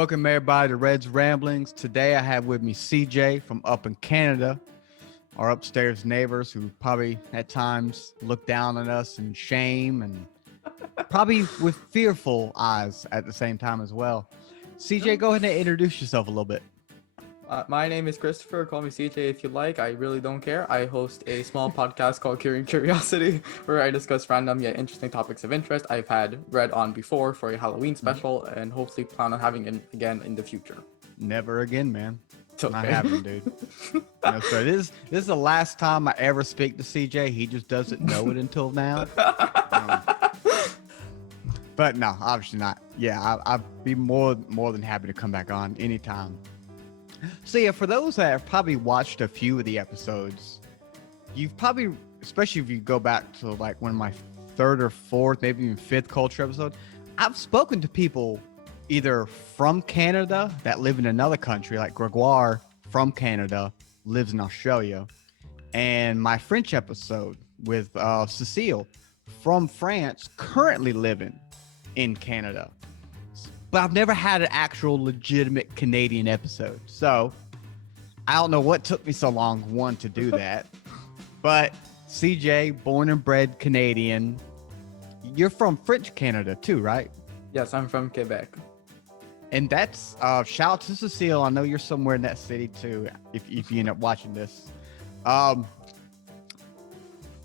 Welcome everybody to Red's Ramblings. Today I have with me CJ from up in Canada, our upstairs neighbors who probably at times look down on us in shame and probably with fearful eyes at the same time as well. CJ, go ahead and introduce yourself a little bit. My name is Christopher. Call me CJ if you like. I really don't care. I host a small podcast called Curing Curiosity, where I discuss random yet interesting topics of interest. I've had Red on before for a Halloween special, and hopefully plan on having it again in the future. Never again, man. It's okay. Not happening, dude. No, so this is the last time I ever speak to CJ. He just doesn't know it until now. But no, obviously not. Yeah, I'd be more than happy to come back on anytime. So yeah, for those that have probably watched a few of the episodes, you've probably, especially if you go back to like one of my third or fourth, maybe even fifth culture episode, I've spoken to people either from Canada that live in another country, like Gregoire from Canada lives in Australia, and my French episode with Cecile from France, currently living in Canada. But I've never had an actual legitimate Canadian episode. So I don't know what took me so long, one, to do that. But CJ, born and bred Canadian, you're from French Canada too, right? Yes, I'm from Quebec. And that's, shout out to Cecile. I know you're somewhere in that city too, if you end up watching this.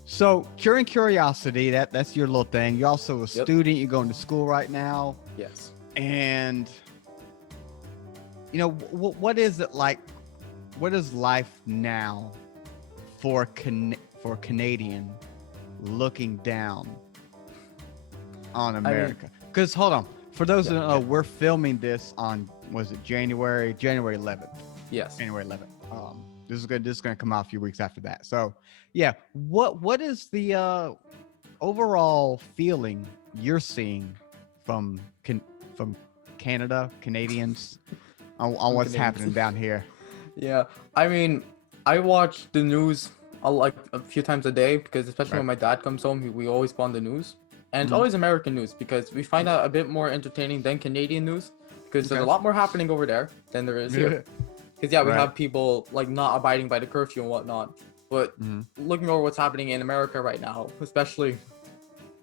So Curing Curiosity, that's your little thing. You're also a student. You're going to school right now. Yes. And, you know, what is it like? What is life now for a Canadian looking down on America? Because hold on, for those that don't know, we're filming this on, was it January 11th? Yes. January 11th. This is gonna come out a few weeks after that. So yeah, what is the overall feeling you're seeing from Canada, Canadians, on what's happening down here? Yeah, I mean, I watch the news like a few times a day because especially when my dad comes home, we always put on the news, and it's always American news because we find that a bit more entertaining than Canadian news because there's a lot more happening over there than there is here. Because we have people like not abiding by the curfew and whatnot, but looking over what's happening in America right now, especially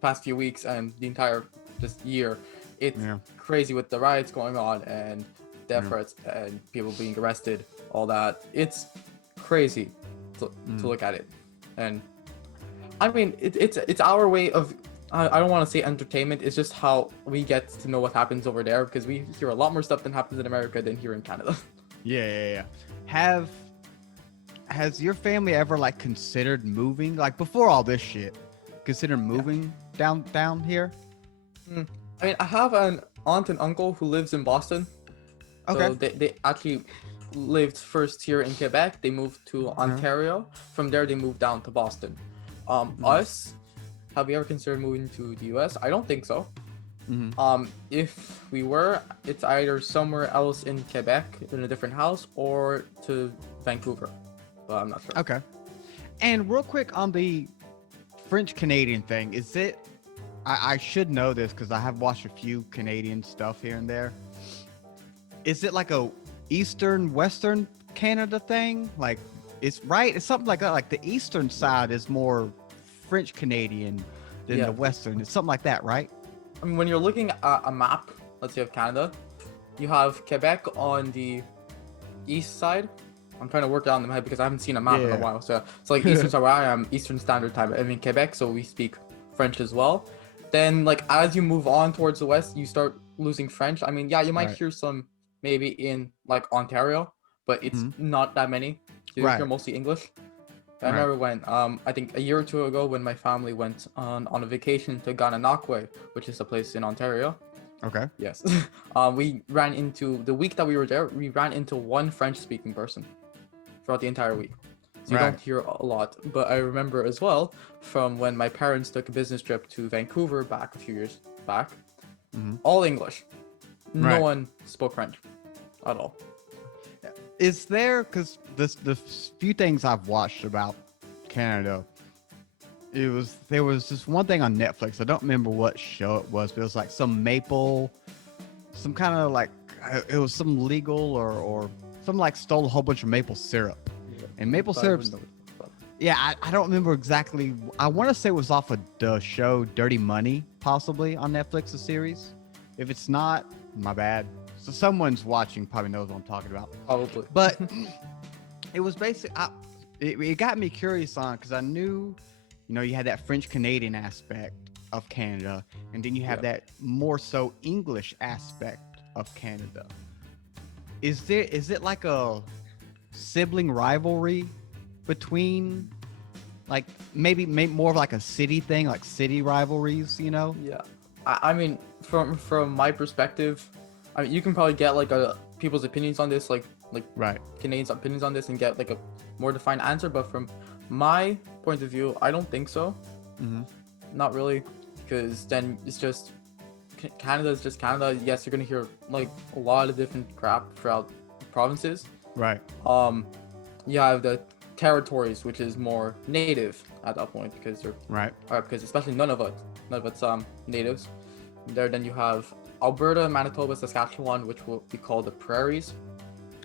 past few weeks and the entire just year. It's crazy with the riots going on and death threats and people being arrested, all that. It's crazy to look at it. And I mean, it's our way of, I don't want to say entertainment, it's just how we get to know what happens over there because we hear a lot more stuff than happens in America than here in Canada. Yeah. Has your family ever like considered moving, like before all this shit, consider moving down here? I mean, I have an aunt and uncle who lives in Boston. Okay. So they actually lived first here in Quebec. They moved to Ontario. From there, they moved down to Boston. Us, have we ever considered moving to the US? I don't think so. If we were, it's either somewhere else in Quebec in a different house or to Vancouver. But I'm not sure. Okay. And real quick on the French Canadian thing, is it? I should know this because I have watched a few Canadian stuff here and there. Is it like a Eastern, Western Canada thing? Like, it's something like that. Like the Eastern side is more French Canadian than the Western. It's something like that, right? I mean, when you're looking at a map, let's say of Canada, you have Quebec on the east side. I'm trying to work it out in my head because I haven't seen a map in a while. So it's like Eastern side where I am, Eastern Standard Time. I mean Quebec, so we speak French as well. Then, like, as you move on towards the west, you start losing French. I mean, you might hear some maybe in, like, Ontario, but it's not that many. You hear mostly English. I remember when, I think a year or two ago, when my family went on a vacation to Gananoque, which is a place in Ontario. Okay. Yes. We ran into, the week that we were there, we ran into one French-speaking person throughout the entire week. So you don't hear a lot. But I remember as well from when my parents took a business trip to Vancouver back a few years back, all English. No one spoke French at all. Is there, because the few things I've watched about Canada, there was this one thing on Netflix. I don't remember what show it was, but it was like some kind of like it was some legal or some like stole a whole bunch of maple syrup. And maple syrup's yeah, I don't remember exactly. I want to say it was off of the show Dirty Money, possibly on Netflix, the series. If it's not, my bad. So someone's watching probably knows what I'm talking about. Probably. But it was basically, it got me curious on because I knew, you had that French Canadian aspect of Canada, and then you have that more so English aspect of Canada. Is it like a sibling rivalry between, like maybe more of like a city thing, like city rivalries, Yeah, I mean, from my perspective, I mean, you can probably get like people's opinions on this, like Right. Canadians' opinions on this, and get like a more defined answer. But from my point of view, I don't think so. Mm-hmm. Not really, because then it's just Canada is just Canada. Yes, you're gonna hear like a lot of different crap throughout provinces. Right. You have the territories, which is more native at that point because they're Right. because especially none of it's natives. Then you have Alberta, Manitoba, Saskatchewan, which will be called the prairies,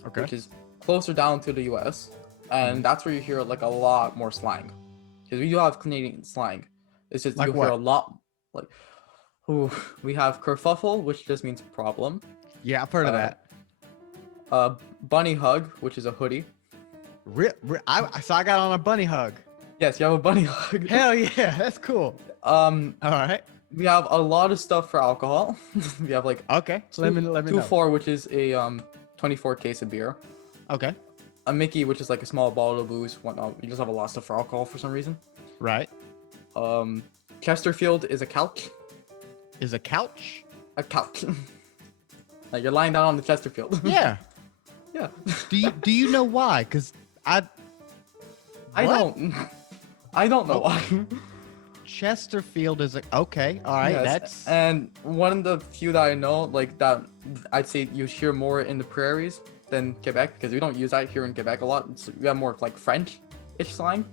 Okay. which is closer down to the U.S. And that's where you hear like a lot more slang, because we do have Canadian slang. It's just Like you hear a what? lot like, ooh, we have kerfuffle, which just means problem. Yeah, I've heard of that. Bunny hug, which is a hoodie. So I got on a bunny hug. Yes, you have a bunny hug. Hell yeah, that's cool. All right. We have a lot of stuff for alcohol. We have like Okay. Let me know. 2-4, which is a 24 case of beer. Okay. A Mickey, which is like a small bottle of booze, whatnot. We just have a lot of stuff for alcohol for some reason. Right. Chesterfield is a couch. Is a couch? A couch. Like you're lying down on the Chesterfield. Yeah. Yeah. Do you know why? Because I don't know why. Chesterfield is okay. All right. Yes, That's and one of the few that I know, like that I'd say you hear more in the prairies than Quebec, because we don't use that here in Quebec a lot. We have more of like French-ish slang,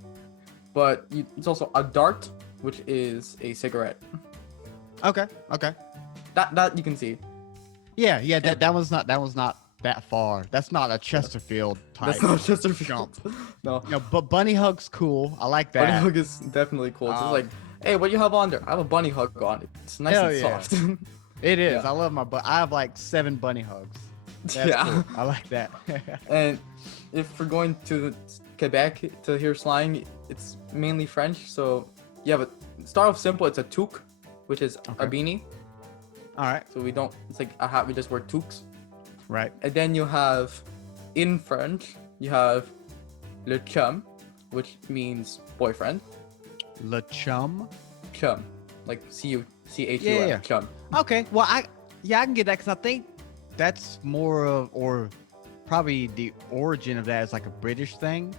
but it's also a dart, which is a cigarette. okay. Okay. That you can see. Yeah. That was not that far. That's not a Chesterfield type. That's not Chesterfield. Jump. No. But bunny hug's cool. I like that. Bunny hug is definitely cool. It's just like, hey, what do you have on there? I have a bunny hug on. It's nice Hell and yeah. soft. It is. Yeah. I love my I have like 7 bunny hugs. That's Yeah. cool. I like that. And if we're going to Quebec to hear slang, it's mainly French. So yeah, but start off simple. It's a toque, which is a Okay. beanie. All right. So it's like a hat. We just wear toques. Right. And then you have, in French, you have le chum, which means boyfriend. Le chum. Chum, like chum. Yeah. Chum. Okay. Well, I can get that because I think that's more of, or probably the origin of that is like a British thing.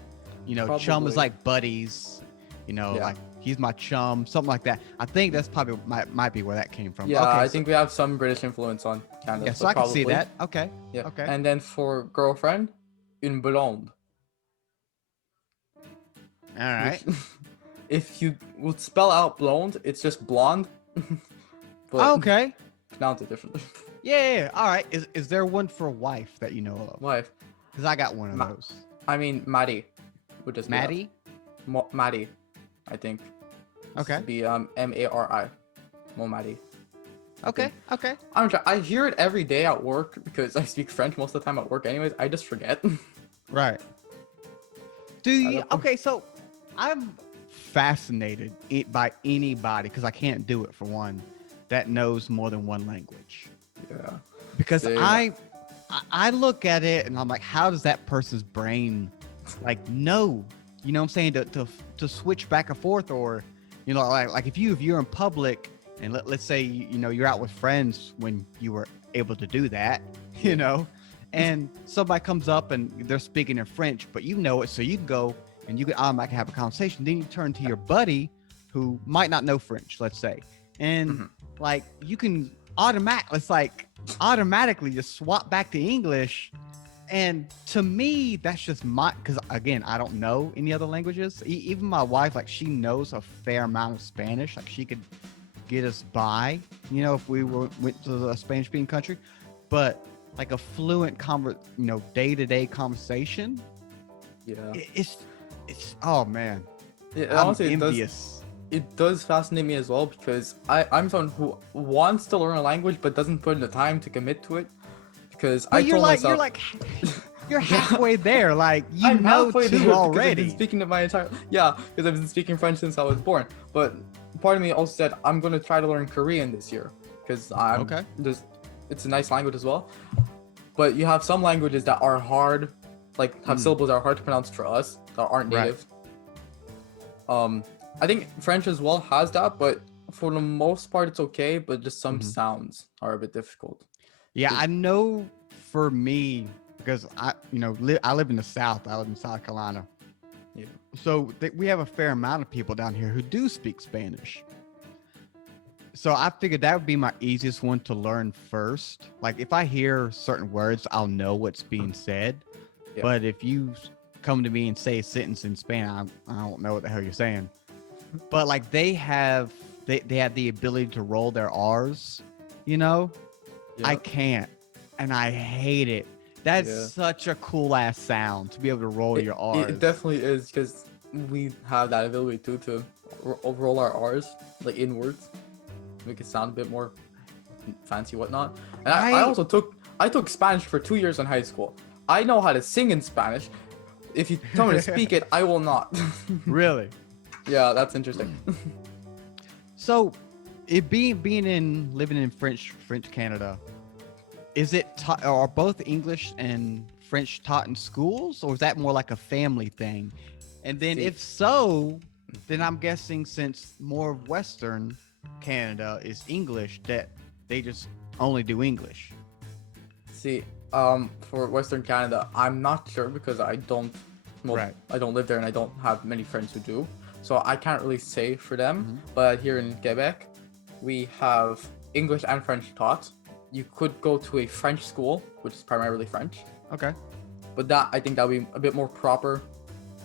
Chum is Probably. like buddies. Yeah. Like he's my chum, something like that. I think that's probably might be where that came from. Yeah, okay, I think we have some British influence on Canada. Yeah, so I can see probably. that. Okay. Yeah. Okay. And then for girlfriend, une blonde. All right. Which, if you would spell out blonde, it's just blonde. But Okay. pronounce it differently. Yeah. All right. Is there one for wife that you know of? Wife. Because I got one of those. I mean, Maddie. Would just be that. Maddie. Maddie, I think. Okay. Be Mari. Mo Maddie. Okay. Okay. I hear it every day at work because I speak French most of the time at work anyways. I just forget. Right. Okay, so I'm fascinated by anybody, because I can't do it for one, that knows more than one language. Yeah. Because Same. I look at it and I'm like, how does that person's brain know? You know what I'm saying? To switch back and forth, or like if you're in public and let's say you're out with friends when you were able to do that, and somebody comes up and they're speaking in French, but you know it, so you can go and you can automatically have a conversation. Then you turn to your buddy who might not know French, let's say, and like you can automatically just swap back to English. And to me, that's just because again, I don't know any other languages. Even my wife, like, she knows a fair amount of Spanish. Like, she could get us by, if we went to a Spanish-speaking country. But like a fluent day-to-day conversation, Yeah. it's oh man, It I'm honestly, envious. it does fascinate me as well because I'm someone who wants to learn a language but doesn't put in the time to commit to it. Because I But told you're myself, like you're yeah, halfway there. Like you I'm know halfway two there because I've been already. speaking it my entire because I've been speaking French since I was born. But part of me also said I'm gonna try to learn Korean this year because I'm Okay. just it's a nice language as well. But you have some languages that are hard, like have Mm, syllables that are hard to pronounce for us that aren't right. native. I think French as well has that, but for the most part it's okay. But just some Hmm. sounds are a bit difficult. Yeah, 'Cause- I know for me because I live in the South. I live in South Carolina. Yeah. So we have a fair amount of people down here who do speak Spanish. So I figured that would be my easiest one to learn first. Like if I hear certain words, I'll know what's being said. Yeah. But if you come to me and say a sentence in Spanish, I don't know what the hell you're saying. But like they have the ability to roll their R's, you know? I Yeah. can't. And I hate it. That's Yeah. such a cool ass sound to be able to roll your R's. It definitely is because we have that ability too to roll our R's like inwards, make it sound a bit more fancy, whatnot. And I Right? also took Spanish for 2 years in high school. I know how to sing in Spanish. If you tell me to speak it, I will not. Really? Yeah, that's interesting. So, it being living in French Canada, is it are both English and French taught in schools, or is that more like a family thing? And then See. if so, then I'm guessing since more of Western Canada is English, that they just only do English. See, for Western Canada, I'm not sure because I don't, well, Right. I don't live there and I don't have many friends who do, so I can't really say for them. Mhm. But here in Quebec, we have English and French taught. You could go to a French school, which is primarily French, Okay. but that I think that would be a bit more proper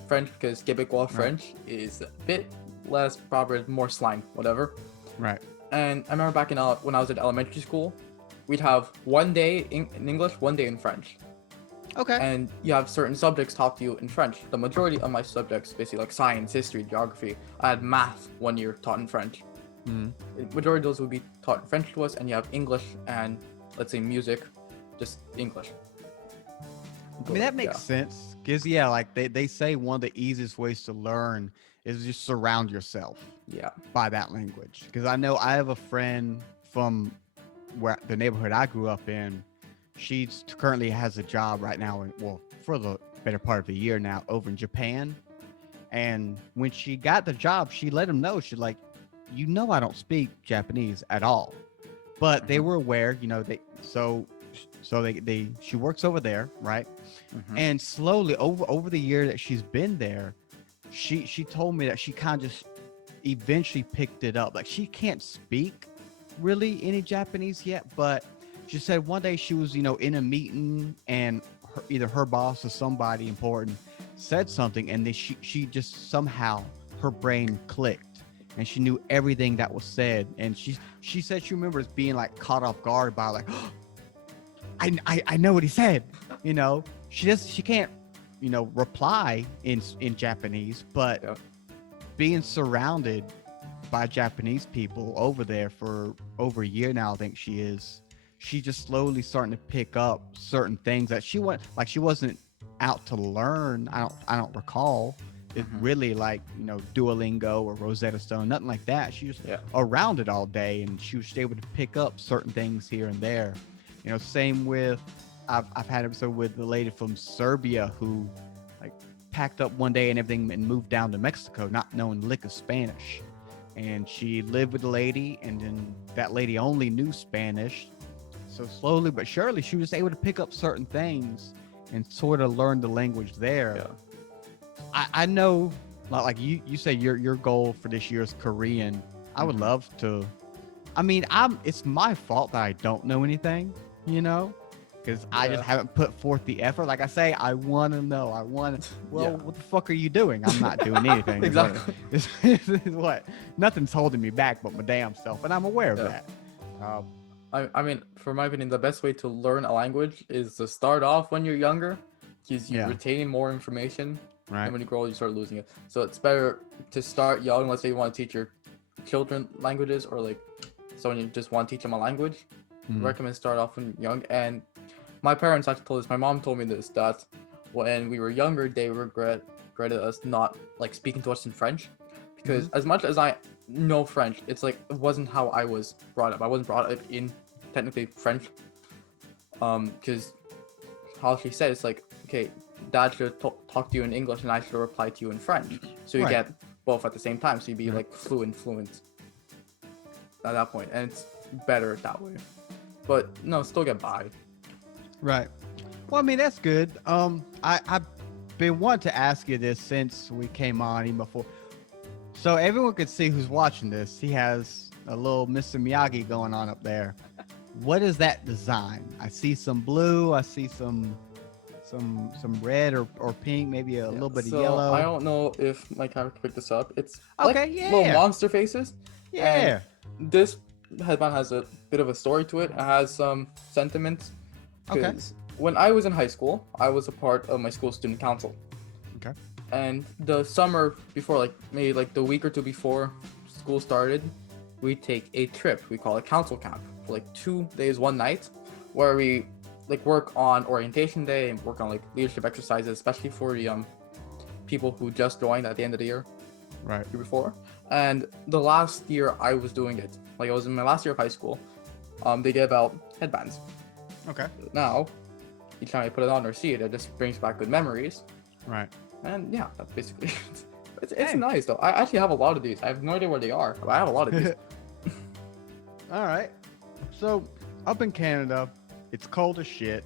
French because Quebecois Right. French is a bit less proper, more slang, whatever. Right. And I remember back in when I was at elementary school, we'd have one day in English, one day in French. Okay. And you have certain subjects taught to you in French. The majority of my subjects, basically like science, history, geography, I had math 1 year taught in French. Mhm. The majority of those would be taught in French to us, and you have English and, let's say, music, just English. I mean, that makes sense. Because, yeah, like they say one of the easiest ways to learn is just surround yourself Yeah. by that language. Because I know I have a friend from where the neighborhood I grew up in. She currently has a job right now, for the better part of a year now, over in Japan. And when she got the job, she let him know, she's like, I don't speak Japanese at all. But they were aware, she works over there, right? Mhm. And slowly over the year that she's been there, she told me that she kind of just eventually picked it up. Like she can't speak really any Japanese yet, but she said one day she was, in a meeting and either her boss or somebody important said something, and then she just somehow her brain clicked and she knew everything that was said. And she said she remembers being like caught off guard by like, I know what he said. She can't, reply in Japanese, but Yeah. being surrounded by Japanese people over there for over a year now, I think she's just slowly starting to pick up certain things that she wasn't out to learn. I don't recall it really, like, Duolingo or Rosetta Stone, nothing like that. She was around it all day, and she was able to pick up certain things here and there. Same with, I've had an episode with the lady from Serbia who like packed up one day and everything and moved down to Mexico, not knowing lick of Spanish. And she lived with the lady, and then that lady only knew Spanish. So slowly but surely, she was able to pick up certain things and sort of learn the language there. Yeah. I know, like you say, your goal for this year is Korean. I would love to. I mean, it's my fault that I don't know anything, because I just haven't put forth the effort. Like I say, I want to know. What the fuck are you doing? I'm not doing anything. Exactly. This is what? Nothing's holding me back but my damn self, and I'm aware of that. I mean, for my opinion, the best way to learn a language is to start off when you're younger, because you Yeah. retain more information, Right. and when you grow, you start losing it. So it's better to start young. Let's say you want to teach your children languages, or like someone you just want to teach them a language. Mhm. Recommend start off when you're young. And my parents actually told us. My mom told me this, that when we were younger, they regretted us not like speaking to us in French, because as much as I know French, it's like it wasn't how I was brought up. I wasn't brought up in technically French. Because how she said, it's like, okay, dad should talk to you in English and I should reply to you in French, so you Right. get both at the same time, so you'd be Right. like fluent at that point, and it's better that way. But no, still get by. Right. Well, I mean, that's good. I've been wanting to ask you this since we came on, even before. So everyone could see who's watching this. He has a little Mr. Miyagi going on up there. What is that design? I see some blue. I see some red or pink, maybe a little bit of yellow. I don't know if my camera can pick this up. It's Okay, like yeah. little monster faces. Yeah. And this headband has a bit of a story to it. It has some sentiments. Okay. Because when I was in high school, I was a part of my school student council. Okay. And the summer before, like maybe like the week or two before school started, we take a trip. We call it council camp for like 2 days, 1 night, where we like work on orientation day and work on like leadership exercises, especially for the people who just joined at the end of the year. Right. Year before. And the last year I was doing it, like I was in my last year of high school, they gave out headbands. Okay. Now, each time I put it on or see it, it just brings back good memories. Right. And yeah, that's basically it. It's Hey. nice though. I actually have a lot of these. I have no idea where they are, but I have a lot of these. All right. So up in Canada, it's cold as shit.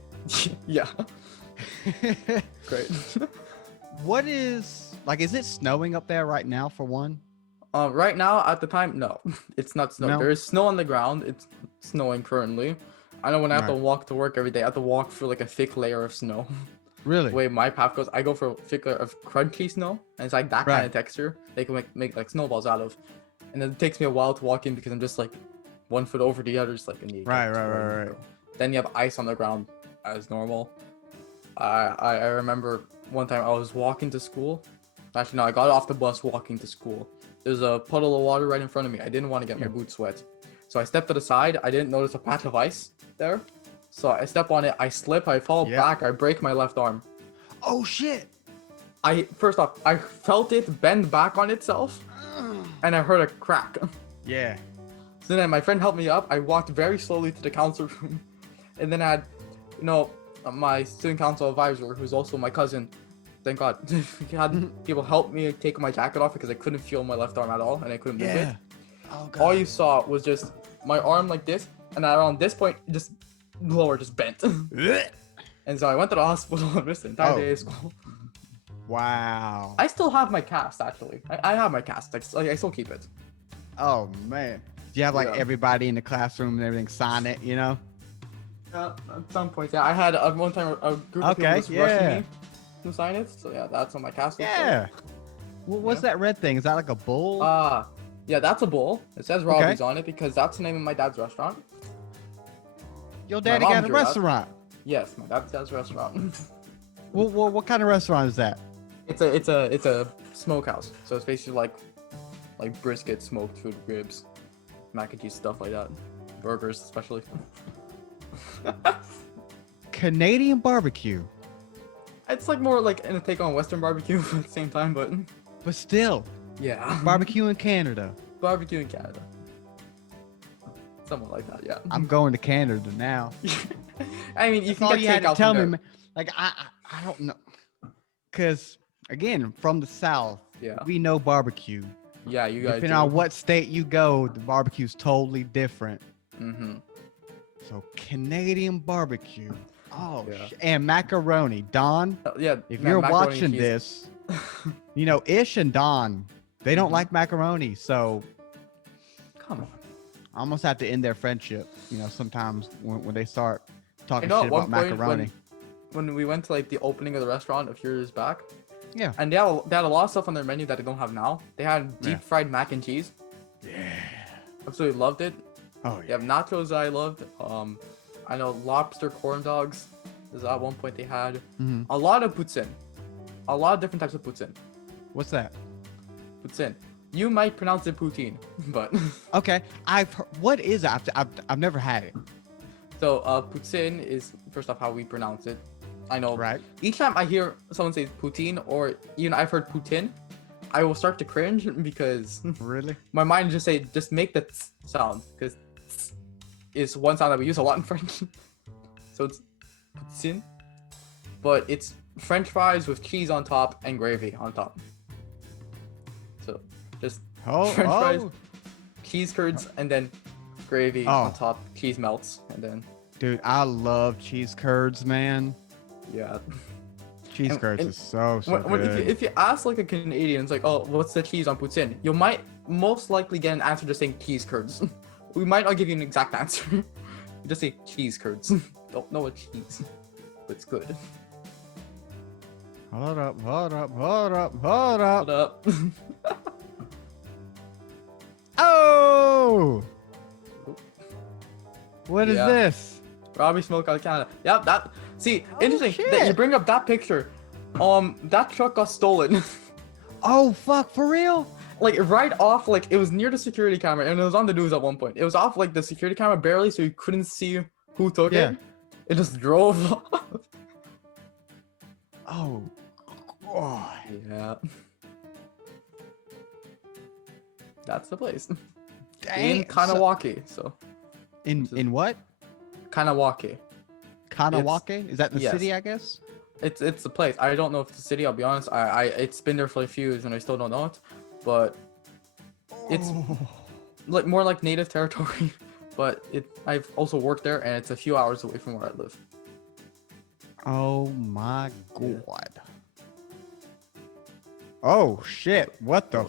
Yeah. Great. What is is it snowing up there right now for one? Right now, at the time, no, it's not snowing. No? There is snow on the ground. It's snowing currently. I know when I have to Right. walk to work every day, I have to walk through like a thick layer of snow. Really? The way my path goes, I go for a thick layer of crunchy snow, and it's like that kind Right. of texture they can make like snowballs out of. And then it takes me a while to walk in because I'm just like 1 foot over the other, just like in the Right. Then you have ice on the ground as normal. I remember one time I was walking to school. Actually, no, I got off the bus walking to school. There's a puddle of water right in front of me. I didn't want to get my boots wet. So I stepped to the side. I didn't notice a patch of ice there. So I step on it. I slip. I fall back. I break my left arm. Oh shit. First off, I felt it bend back on itself. And I heard a crack. Yeah. So then my friend helped me up. I walked very slowly to the council room. And then I had, my student council advisor, who's also my cousin. Thank God. He had people help me take my jacket off because I couldn't feel my left arm at all. And I couldn't move it. Oh god. All you saw was just my arm like this. And around this point, just lower just bent. And so I went to the hospital and missed the entire day of school. Wow. I still have my cast, actually. I have my cast. I still keep it. Oh man. Do you have Yeah. everybody in the classroom and everything sign it, you know? At some point, yeah. I had one time a group of people was rushing me to sign it. So yeah, that's on my cast. Yeah. What's that red thing? Is that like a bull? Yeah, that's a bull. It says Robbie's on it because that's the name of my dad's restaurant. Your daddy mom got a drew that. restaurant. Yes, my dad's restaurant. What kind of restaurant is that? It's a smokehouse. So it's basically like brisket, smoked food, ribs, mac and cheese, stuff like that. Burgers, especially. Canadian barbecue. It's like more like in a take on Western barbecue at the same time, but But still, yeah. barbecue in Canada. Barbecue in Canada. Something like that, yeah. I'm going to Canada now. I mean, you That's can all get you had to takeout tell from me, there. man. I don't know. Because, again, from the South, Yeah. we know barbecue. Yeah, you guys. Depending on what state you go, the barbecue's totally different. Mm-hmm. So, Canadian barbecue. Oh, Yeah. and macaroni. Don, Yeah. if ma- you're macaroni and watching cheese. this, Ish and Don, they don't Mhm. like macaroni. So, Come on. I almost have to end their friendship, sometimes when they start talking At shit about one point macaroni. when we went to like the opening of the restaurant a few years back, Yeah. and they had a lot of stuff on their menu that they don't have now. They had deep fried mac and cheese. Yeah. Absolutely loved it. Oh You have nachos that I loved. I know lobster corn dogs. Is at one point they had Hmm. a lot of poutine, a lot of different types of poutine. What's that? Poutine. You might pronounce it poutine, but Okay, what is it? I've never had it. so poutine is first off how we pronounce it. I know. Right. Each time I hear someone say poutine or even I've heard poutine, I will start to cringe because Really? my mind just make the sound because is one sound that we use a lot in French. So it's poutine, but it's French fries with cheese on top and gravy on top. So just Oh, French fries, oh, cheese curds, and then gravy Oh. on top. Cheese melts, and then dude, I love cheese curds, man. yeah. Cheese And- curds and is so good. if you ask like a Canadian, it's like, oh, what's the cheese on poutine? You might most likely get an answer just saying cheese curds. We might not give you an exact answer. You just say cheese curds. Don't know what cheese, but it's good. Hold up, hold up, hold up, hold Hold up. up. Oh! What is Yeah. this? Robbie Smoke out of Canada. Yep, that. See, interesting that you shit. bring up that picture. That truck got stolen. Oh, fuck, for real? Like right off, like it was near the security camera, and it was on the news at one point. It was off like the security camera barely, so you couldn't see who took Yeah. it. It just drove off. Oh, God. Yeah. That's the place. Dang. In Kanawake, so In what? Kanawake. Kanawake? Is that the yes. city, I guess? It's the place. I don't know if it's the city. I'll be honest. I it's been there for a few years and I still don't know it, but it's Oh. like more like native territory. But I've also worked there and it's a few hours away from where I live. Oh my Yeah. God. Oh shit. What the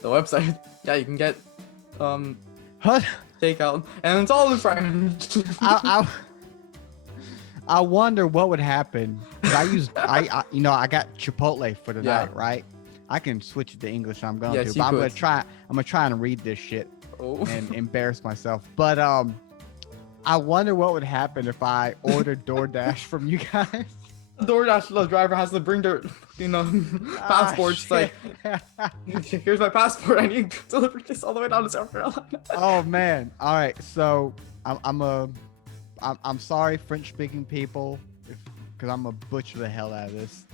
The website. Yeah, you can get Huh? takeout and it's all in French. I wonder what would happen. 'Cause I got Chipotle for the Yeah. night, right? I can switch it to English. I'm going Yes, to, you but I'm could. gonna try and read this shit Oh. and embarrass myself. But I wonder what would happen if I ordered DoorDash from you guys. DoorDash the driver has to bring their passports. Ah, Like, here's my passport. I need to deliver this all the way down to South Carolina. Oh man. All right. So I'm sorry, French speaking people, because I'm gonna butcher the hell out of this.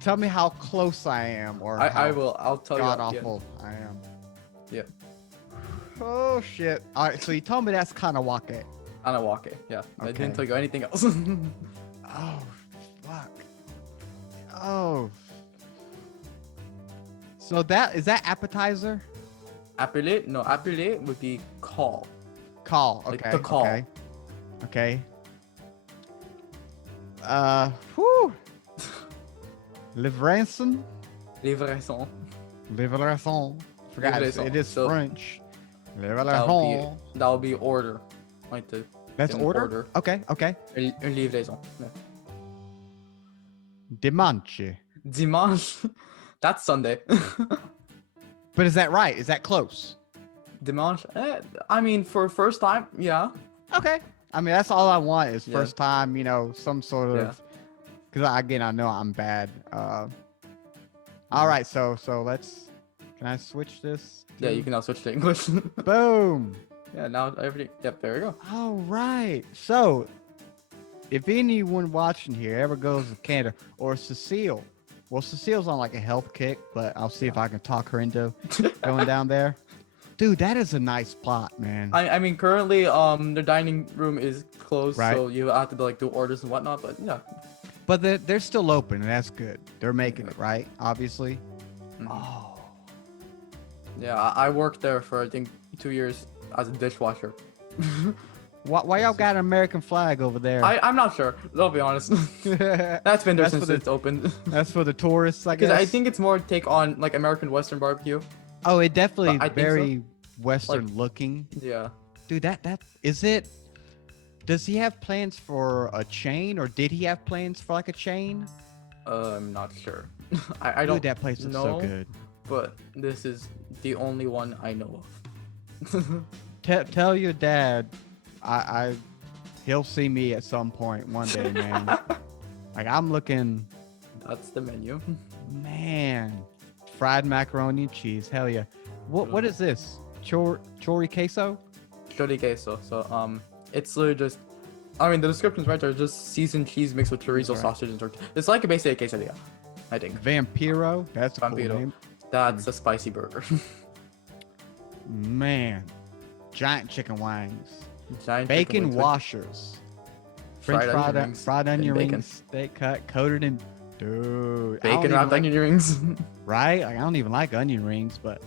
Tell me how close I am, or I how will. I'll tell god you. awful I am. Yeah. Oh shit. All right. So you told me that's Kanawake. Kanawake. Yeah. I Okay. didn't tell you anything else. Oh fuck. Oh. So is that appetizer? Appelé? No, appelé would be call. Call. Okay. Like the call. Okay. Okay. Whew. Livraison. Livraison. Livraison. Forgot Livraison. it is So, French. That'll Livraison. be order. Like the That's an order? Okay. Okay. Une livraison. Yeah. Dimanche. Dimanche. That's Sunday. But is that right? Is that close? Dimanche. I mean, for first time, yeah. Okay. I mean, that's all I want is Yeah. first time, some sort Yeah. of, because again, I know I'm bad. All right. So can I switch this? Yeah, you can now switch to English. Boom. Yeah, now everything. Yep, there we go. All right. So, if anyone watching here ever goes to Canada or Cecile, well, Cecile's on like a health kick, but I'll see if I can talk her into going down there. Dude, that is a nice plot, man. I mean, currently, the dining room is closed, Right. so you have to like do orders and whatnot. But yeah. But they're still open, and that's good. They're making it, right? Obviously. Mhm. Oh. Yeah, I worked there for I think 2 years as a dishwasher. Why y'all got an American flag over there? I'm not sure. I'll be honest. That's been there That's since for the- it's opened. That's for the tourists, I guess. Because I think it's more take on like American Western barbecue. Oh, it definitely I think so. very Western looking. Yeah. Dude, that is it. Does he have plans for a chain, or did he have plans for like a chain? I'm not sure. I Dude, don't that place looks so know. good. But this is the only one I know of. tell your dad, I he'll see me at some point one day, man. Like I'm looking, That's the menu. man, fried macaroni and cheese. Hell yeah. What is this? Chori queso? Chori queso. So it's literally just. I mean, the description's right there. Just seasoned cheese mixed with chorizo, Right. sausage, and tortilla. It's like a basic quesadilla, I think. Vampiro. That's a cool Vampiro. name. That's a spicy burger. Man, giant chicken wings, Giant chicken bacon wings with washers, French fried onion and bacon. rings, steak cut, coated in, dude, I don't Bacon even wrapped like- onion rings. right? Like I don't even like onion rings, but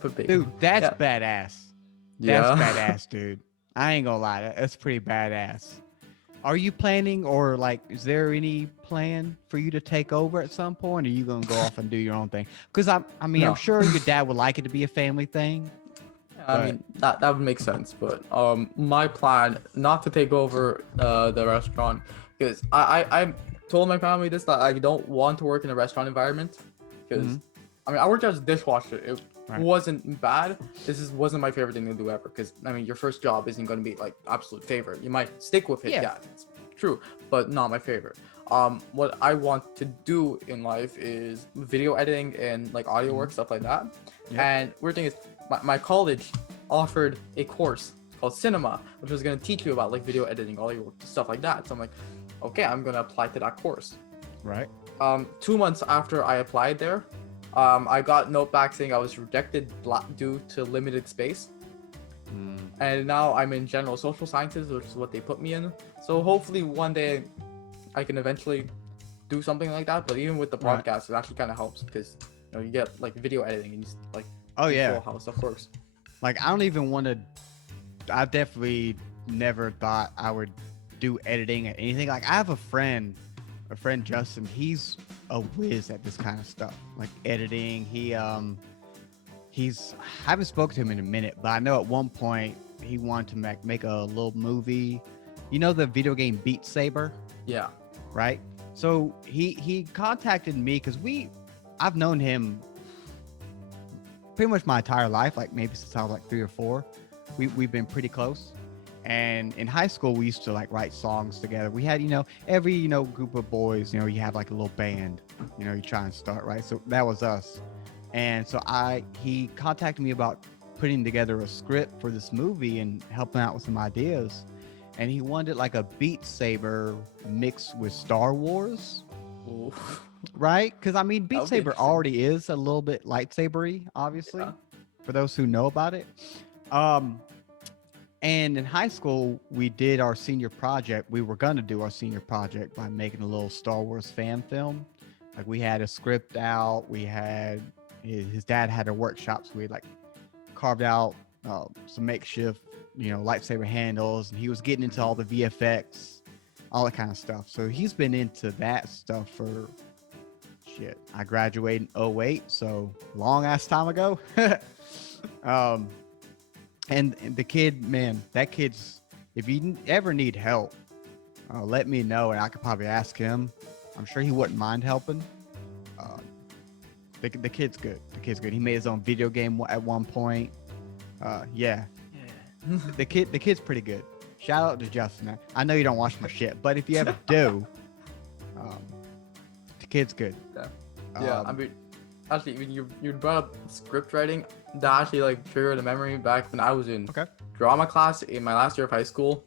Put bacon. dude, that's Yeah. badass. Yeah. That's badass, dude. I ain't gonna lie, that's pretty badass. Are you planning, or like, is there any plan for you to take over at some point? Or are you gonna go off and do your own thing? Because I mean, No. I'm sure your dad would like it to be a family thing. I mean that would make sense, but my plan not to take over the restaurant, because I told my family this, that I don't want to work in a restaurant environment, because Mhm. I mean I worked as a dishwasher. It Right. wasn't bad. Wasn't my favorite thing to do ever, because I mean your first job isn't going to be like absolute favorite. You might stick with it, Yeah. yeah, it's true, but not my favorite. What I want to do in life is video editing and like audio work, stuff like that. Yep. And weird thing is, my college offered a course called cinema, which was going to teach you about like video editing, audio work, stuff like that. So I'm like, okay, I'm going to apply to that course. Right. 2 months after I applied there, I got note back saying I was rejected due to limited space. And now I'm in general social sciences, which is what they put me in. So hopefully one day I can eventually do something like that. But even with the Right. podcast, it actually kind of helps, because you get like video editing and like Oh yeah. control how stuff works. Like I don't even want to. I definitely never thought I would do editing or anything. Like I have a friend Justin. He's a whiz at this kind of stuff, like editing. He's I haven't spoken to him in a minute, but I know at one point he wanted to make a little movie. You know the video game Beat Saber, Yeah. right? So he contacted me because I've known him pretty much my entire life, like maybe since I was like 3 or 4. We've been pretty close. And in high school, we used to like write songs together. We had, every, group of boys, you have like a little band, you try and start, right? So that was us. And so he contacted me about putting together a script for this movie and helping out with some ideas. And he wanted like a Beat Saber mixed with Star Wars, Ooh. right? Because I mean, That Beat would be Saber interesting. already is a little bit lightsabery, obviously, Yeah. for those who know about it. And in high school, we did our senior project. We were gonna do our senior project by making a little Star Wars fan film. Like we had a script out. We had his dad had a workshop, so we like carved out some makeshift, lightsaber handles, and he was getting into all the VFX, all that kind of stuff. So he's been into that stuff for shit. I graduated in 08, so long ass time ago. And the kid, man, that kid's, if you ever need help, let me know and I could probably ask him. I'm sure he wouldn't mind helping. The kid's good. The kid's good. He made his own video game at one point. Yeah. The kid's pretty good. Shout out to Justin. I know you don't watch my shit, but if you ever do, the kid's good. Yeah, I mean, actually, when you brought up script writing, that actually like triggered a memory back when I was in Okay. drama class in my last year of high school,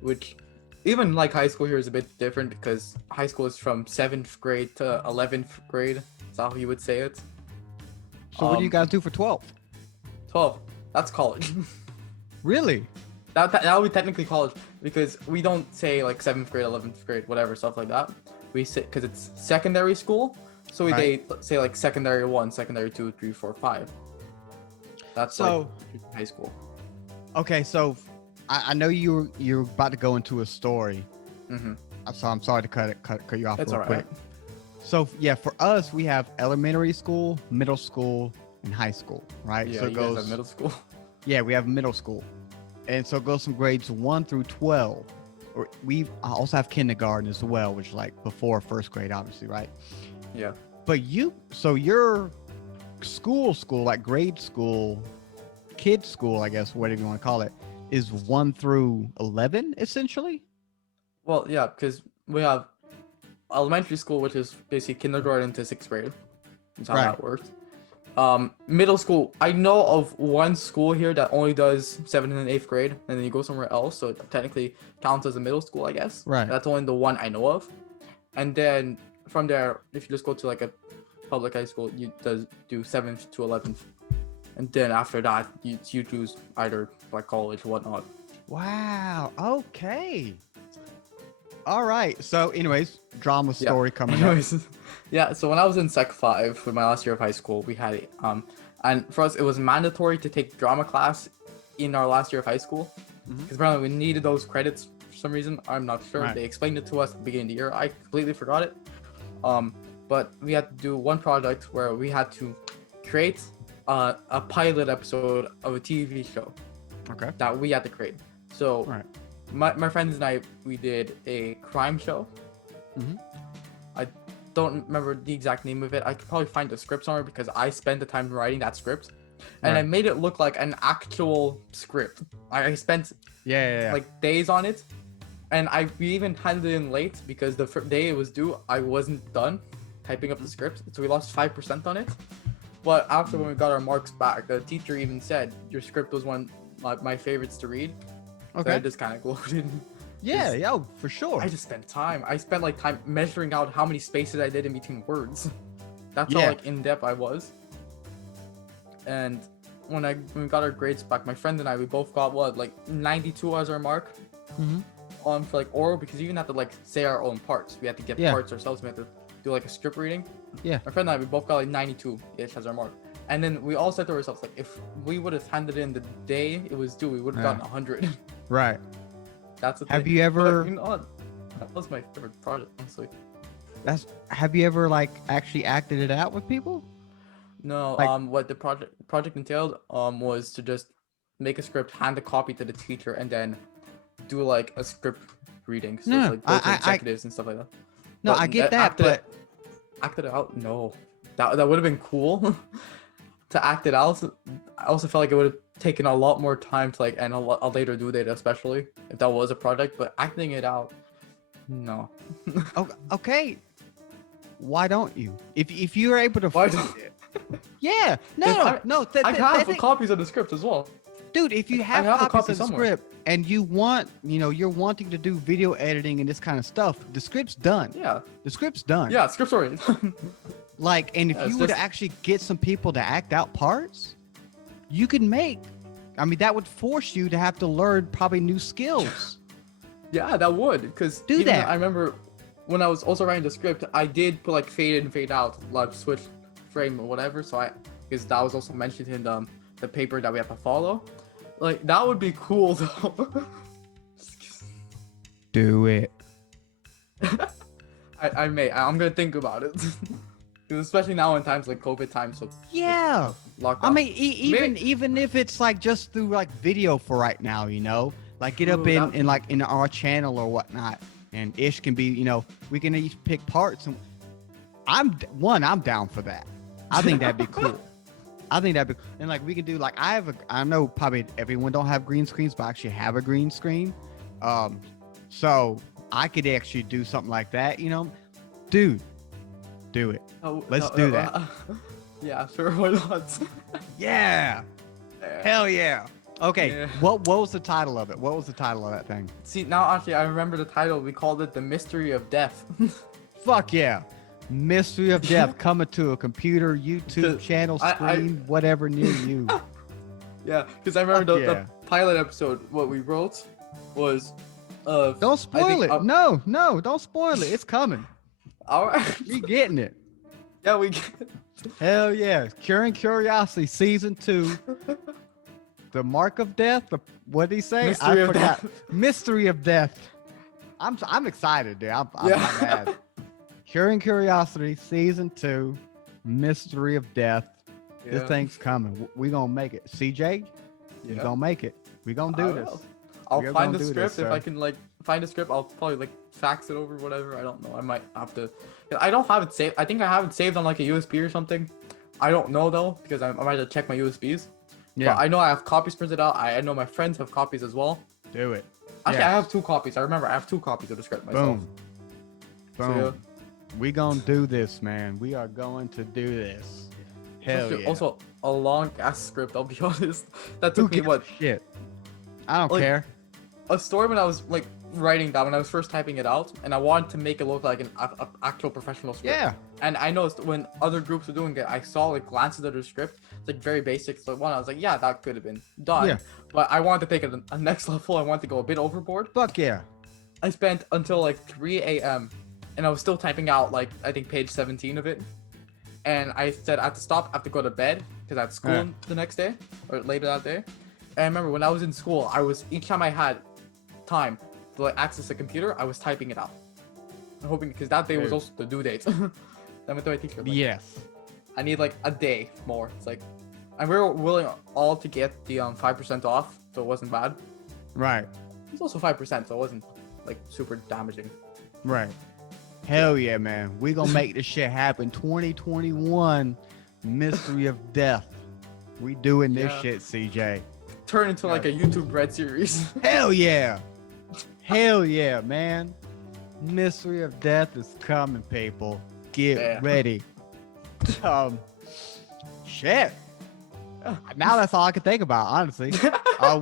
which even like high school here is a bit different, because high school is from 7th grade to 11th grade. That's how you would say it. So what do you guys do for 12th? 12. That's college. Really? that would be technically college, because we don't say like 7th grade, 11th grade, whatever, stuff like that. We say, because it's secondary school, so they say like secondary 1, secondary 2, 3, 4, 5. That's So, like high school. okay, so I know you're about to go into a story. Mm-hmm. So I'm sorry to cut you off That's real all quick. right. So yeah, for us, we have elementary school, middle school, and high school, right? Yeah, so it you goes, guys have middle school. yeah, we have middle school. And so it goes from grades 1 through 12. Or we also have kindergarten as well, which is like before first grade, obviously, right? Yeah. But so your school, like grade school, kids school, I guess, whatever you want to call it, is 1 through 11 essentially. Well, yeah, because we have elementary school, which is basically kindergarten to 6th grade. That's how Right. that works. Middle school, I know of one school here that only does 7th and 8th grade, and then you go somewhere else, so it technically counts as a middle school, I guess. Right. That's only the one I know of. And then from there, if you just go to like a public high school, you do 7th to 11th. And then after that, you choose either like college or whatnot. Wow. Okay. All right. So, anyways, drama story coming up. Anyways, yeah. So when I was in Sec 5 for my last year of high school, we had and for us it was mandatory to take drama class in our last year of high school because apparently we needed those credits for some reason. I'm not sure. Right. They explained it to us at the beginning of the year. I completely forgot it. But we had to do one project where we had to create a pilot episode of a TV show Okay. that we had to create. So. Right. My friends and I, we did a crime show. Mhm. I don't remember the exact name of it. I could probably find the script somewhere because I spent the time writing that script, and I Right. made it look like an actual script. I spent Yeah. like days on it, and we even handed it in late because the day it was due, I wasn't done typing up the script, so we lost 5% on it. But after when we got our marks back, the teacher even said your script was one of my favorites to read. Okay. So I just kind of gloated. Yeah. Yeah. For sure. I just spent time. I spent like time measuring out how many spaces I did in between words. That's Yeah. how like in depth I was. And when we got our grades back, my friend and I, we both got like 92 as our mark Mhm. on for like oral because we even had to like say our own parts. We had to get Yeah. parts ourselves. We had to do like a script reading. Yeah. My friend and I, we both got like 92-ish as our mark. And then we all said to ourselves like, if we would have handed in the day it was due, we would have Yeah. gotten 100. Right. That's the Have thing. you But, ever? you know what? That was my favorite project, honestly. Have you ever like actually acted it out with people? No, Like- what the project entailed was to just make a script, hand a copy to the teacher, and then do like a script reading. So No, it's, like go to I- executives and stuff like that. No, But I get that, acted but acted it out. No, that would have been cool to act it out. I also felt like it would have taken a lot more time to like and a later due date, especially if that was a project. But acting it out, no. okay. Why don't you? If you're able to, Why don't- yeah, If no, I- no, I have copies of the script as well. dude. If you have, have a copies copy of the somewhere. script and you want, you're wanting to do video editing and this kind of stuff, the script's done. Yeah, The script's done. yeah, script's already. Like, and if Yeah, you it's were to just- actually get some people to act out parts, you could make. I mean, that would force you to have to learn probably new skills. Yeah, that would, because Do that. I remember when I was also writing the script, I did put like fade in, fade out, like switch frame or whatever. So because that was also mentioned in the paper that we have to follow. Like that would be cool though. Do it. I'm gonna think about it. 'Cause especially now in times like COVID times, so Yeah. lockdown. I mean, Maybe- even if it's like just through like video for right now, like get up True, in like in our channel or whatnot, and Ish can be, we can each pick parts, and I'm down for that. I think that'd be cool. And like we can do like I know probably everyone don't have green screens, but I actually have a green screen, so I could actually do something like that, dude. Do it. Oh, let's do that. Yeah, sure, why not? Yeah. Hell yeah. Okay. Yeah. What was the title of it? What was the title of that thing? See, now actually I remember the title. We called it The Mystery of Death. Fuck yeah. Mystery of Death coming to a computer, YouTube 'Cause channel, I- screen, whatever near you. Yeah, because I remember Fuck yeah. the pilot episode. What we wrote was, Don't spoil it. think, No, don't spoil it. It's coming. all right. We getting it. Yeah, we. Hell yeah. Curing Curiosity Season 2. The Mark of Death. What did he say? Mystery I of forgot. Death. Mystery of Death. I'm excited, dude. I'm Yeah. not mad. Curing Curiosity Season 2. Mystery of Death. This thing's coming. We gonna make it. CJ, we Yeah. gonna make it. We gonna do I this. will. I'll We're find gonna the do script this, if I sir. can like find a script. I'll probably like fax it over, whatever. I don't know. I might have to. I don't have it saved. I think I have it saved on like a USB or something. I don't know though because I might have to check my USBs. Yeah. But I know I have copies printed out. I know my friends have copies as well. Do it. Actually, Yeah. I have 2 copies. I remember I have 2 copies of the script myself. Boom. So, Boom. yeah. We gonna do this, man. We are going to do this. Hell Actually, yeah. also a long ass script. I'll be honest. That Who took me gives what a shit? I don't Like, care. a story when I was like writing that when I was first typing it out, and I wanted to make it look like an actual professional script. Yeah. And I noticed when other groups were doing it, I saw like glances at their script, it's like very basic. So one, I was like, yeah, that could have been done. Yeah. But I wanted to take it a next level. I wanted to go a bit overboard. Fuck yeah. I spent until like 3 a.m. and I was still typing out like I think page 17 of it. And I said I have to stop, I have to go to bed because I had school Yeah. the next day or later that day. And I remember when I was in school, I was each time I had time to like access a computer, I was typing it out. I'm hoping because that day was Dude. also the due date. Then I went to my teacher. Like, Yes. I need like a day more. It's like, and we were willing all to get the 5% off, so it wasn't bad. Right. It's also 5%, so it wasn't like super damaging. Right. Hell yeah, man. We gonna make this shit happen. 2021 Mystery of Death. We doing this Yeah. shit, CJ. Turn into like a YouTube Red series. Hell yeah. Hell yeah, man. Mystery of Death is coming, people. Get Yeah. ready. Shit. Now that's all I can think about, honestly.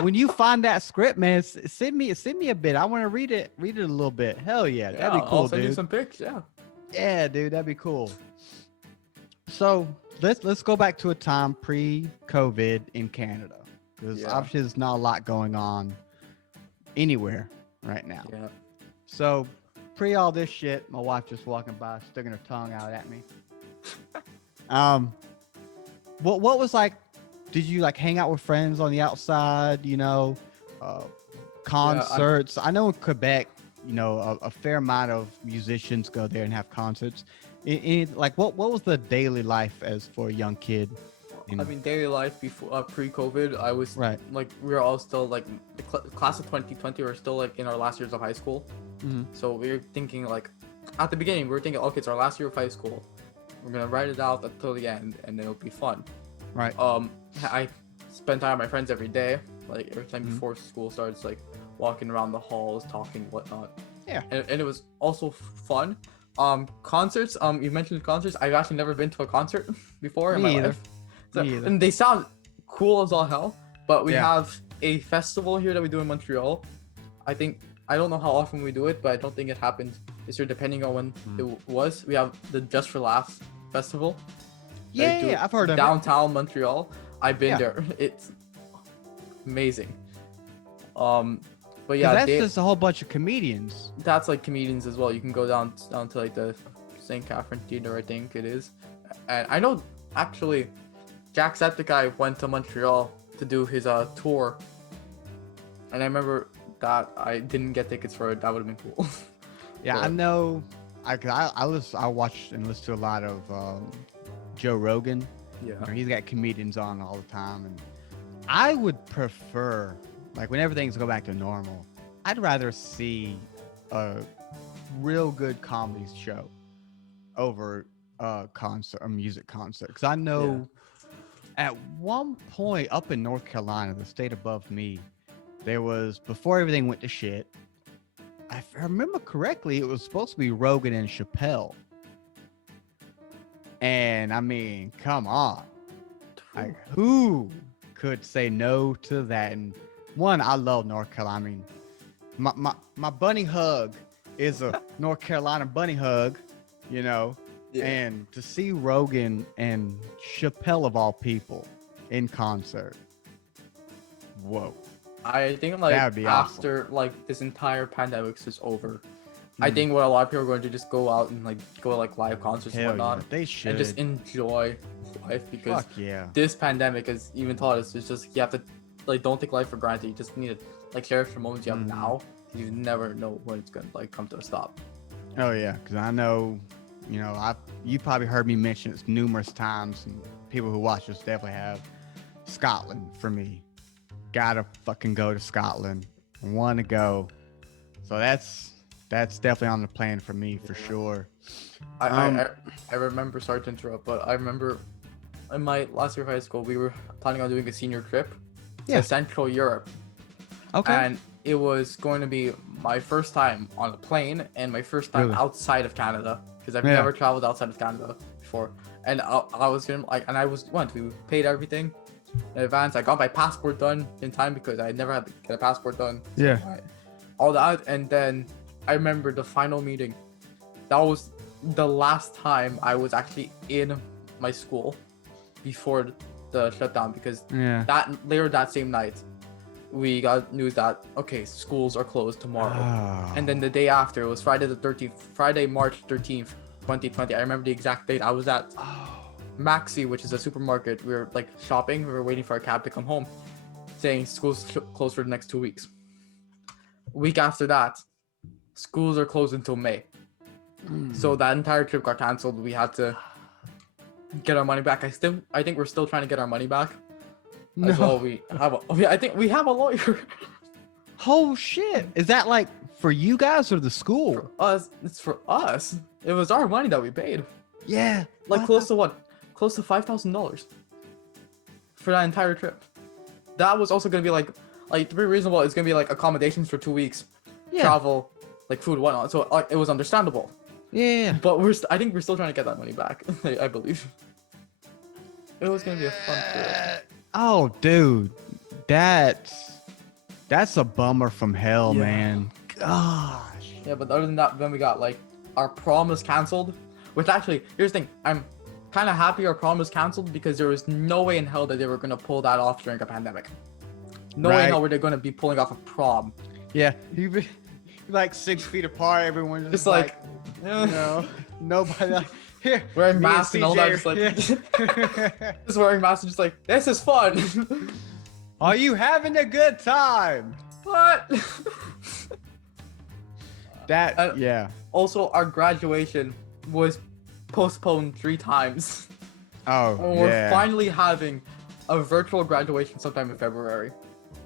When you find that script, man, send me a bit. I want to read it a little bit. Hell yeah, that'd be cool, I'll send you dude. some pics. Yeah. Yeah, dude, that'd be cool. So let's go back to a time pre-COVID in Canada, because Yeah. obviously there's not a lot going on anywhere right now. Yeah. So pre all this shit, my wife just walking by, sticking her tongue out at me. What was like? Did you like hang out with friends on the outside? You know, concerts. I know in Quebec, you know, a fair amount of musicians go there and have concerts. Like, what was the daily life as for a young kid? I mean, daily life before pre-COVID, I was Right. like we were all still like the class of 2020. We're still like in our last years of high school, so we were thinking like at the beginning we were thinking, okay, it's our last year of high school. We're gonna write it out until the end, and it'll be fun. Right. I spent time with my friends every day, like every time before school starts, like walking around the halls, talking, whatnot. Yeah. And it was also fun. Concerts. You mentioned concerts. I've actually never been to a concert before in Me my either. life. So, Me either. and they sound cool as all hell, but we Yeah. have a festival here that we do in Montreal. I don't know how often we do it, but I don't think it happened this year, depending on when it was. We have the Just for Laughs festival. They do Yeah, I've heard of it. downtown Montreal. I've been Yeah. there. It's amazing. But 'Cause yeah, that's just a whole bunch of comedians. that's like comedians as well. You can go down to like the St. Catherine Theater, I think it is. And I know actually Jacksepticeye went to Montreal to do his tour. And I remember that I didn't get tickets for it. That would have been cool. Yeah, I But- know. I watched and listen to a lot of Joe Rogan. Yeah. You know, he's got comedians on all the time, and I would prefer, like, when everything's go back to normal, I'd rather see a real good comedy show over a concert, a music concert. Because I know at one point up in North Carolina, the state above me, there was, before everything went to shit, if I remember correctly, it was supposed to be Rogan and Chappelle. And I mean, come on. Like, who could say no to that? And one, I love North Carolina. I mean, my bunny hug is a North Carolina bunny hug, you know. Yeah. And to see Rogan and Chappelle of all people in concert, whoa. I think like That'd be awesome. after like this entire pandemic is over, I think what a lot of people are going to just go out and like go to, like live concerts Hell and whatnot, yeah, they should. and just enjoy life because Fuck yeah. this pandemic has even taught us it's just you have to like don't take life for granted. You just need to like cherish the moments you have now. You never know when it's gonna like come to a stop. Oh yeah, because I know, you know, you probably heard me mention it numerous times, and people who watch this definitely have. Scotland for me, gotta fucking go to Scotland. Want to go, so that's definitely on the plan for me for sure. I remember, sorry to interrupt, but I remember in my last year of high school, we were planning on doing a senior trip Yeah. to Central Europe. Okay. And it was going to be my first time on a plane and my first time Really? outside of Canada, because I've Yeah. never traveled outside of Canada before. And I was gonna we paid everything in advance. I got my passport done in time because I never had to get a passport done. So Yeah. all that, and then I remember the final meeting. That was the last time I was actually in my school before the shutdown, because Yeah. later that same night we got news that okay, schools are closed tomorrow. Oh. And then the day after, it was Friday, March 13th, 2020. I remember the exact date. I was at Maxi, which is a supermarket. We were like shopping. We were waiting for a cab to come home, saying schools closed for the next 2 weeks. Week after that, schools are closed until May. So that entire trip got canceled. We had to get our money back. I think we're still trying to get our money back. No. As well, I think we have a lawyer. Oh shit! Is that like for you guys or the school? For us, it's for us. It was our money that we paid. Yeah. Like What close to $5,000 for that entire trip. That was also gonna be like to be reasonable. It's gonna be like accommodations for 2 weeks, Yeah. travel, like food, whatnot. So like it was understandable. Yeah. But I think we're still trying to get that money back. I believe. It was gonna be a fun trip. Oh, dude, that's a bummer from hell, Yeah. man. Gosh. Yeah, but other than that, then we got like our prom was canceled. Which actually, here's the thing, I'm kind of happy our prom was canceled because there was no way in hell that they were gonna pull that off during a pandemic. No way in Right. hell were they gonna be pulling off a prom. Yeah. You be like 6 feet apart. Everyone's Just like, you know, nobody like here. wearing me and masks and all that, CJ just like yeah. just wearing masks and just like, this is fun. Are you having a good time? What? That yeah. Also, our graduation was postponed 3 times. Oh And we're yeah. finally having a virtual graduation sometime in February.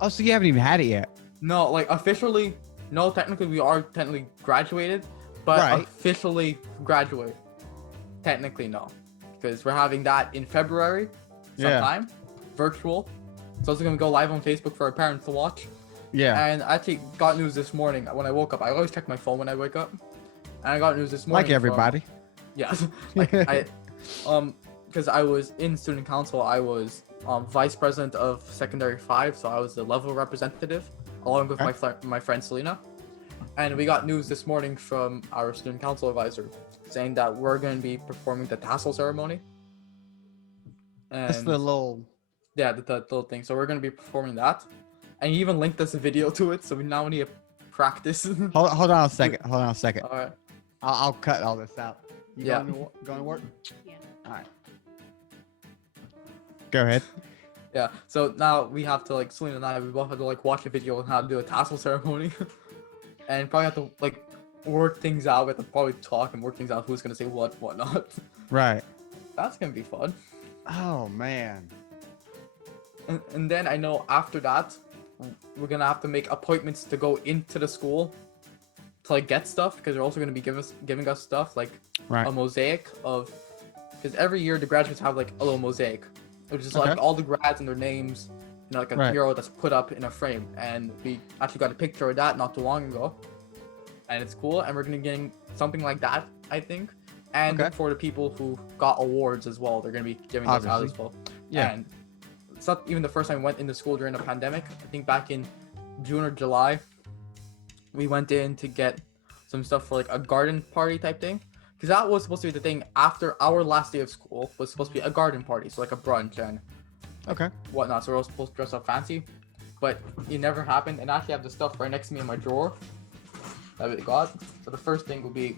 Oh, so you haven't even had it yet? No, like officially, no, technically we are technically graduated, but Right. officially graduate, technically no. Because we're having that in February sometime, virtual. It's also going to go live on Facebook for our parents to watch. Yeah. And I actually got news this morning when I woke up. I always check my phone when I wake up. And I got news this morning. Like everybody. Yeah. Like because I was in student council, I was vice president of secondary 5, so I was the level representative along with my friend Selena. And we got news this morning from our student council advisor saying that we're going to be performing the tassel ceremony. And That's the little. yeah, the little thing. So we're going to be performing that. And he even linked us a video to it, so we now need to practice. Hold on a second. Hold on a second. All right. I'll cut all this out. You Yeah. Going to work? Yeah. All right. Go ahead. Yeah, so now we have to, like, Selena and I, we both have to, like, watch a video on how to do a tassel ceremony. And probably have to, like, work things out. We have to probably talk and work things out, who's going to say what, whatnot. Right. That's going to be fun. Oh man. And then I know after that, we're going to have to make appointments to go into the school to, like, get stuff, because they're also going to be giving us stuff, like, Right. a mosaic of, because every year the graduates have, like, a little mosaic, which is like Okay. all the grads and their names, you know, like a Right. mural that's put up in a frame. And we actually got a picture of that not too long ago, and it's cool. And we're gonna be getting something like that, I think. And Okay. for the people who got awards as well, they're gonna be giving those out as Obviously. well. Yeah. And it's not even the first time we went into school during the pandemic. I think back in June or July, we went in to get some stuff for, like, a garden party type thing. Because that was supposed to be the thing after our last day of school, was supposed to be a garden party, so like a brunch and Okay. whatnot. So we're all supposed to dress up fancy, but it never happened. And I actually have the stuff right next to me in my drawer that we got. So the first thing will be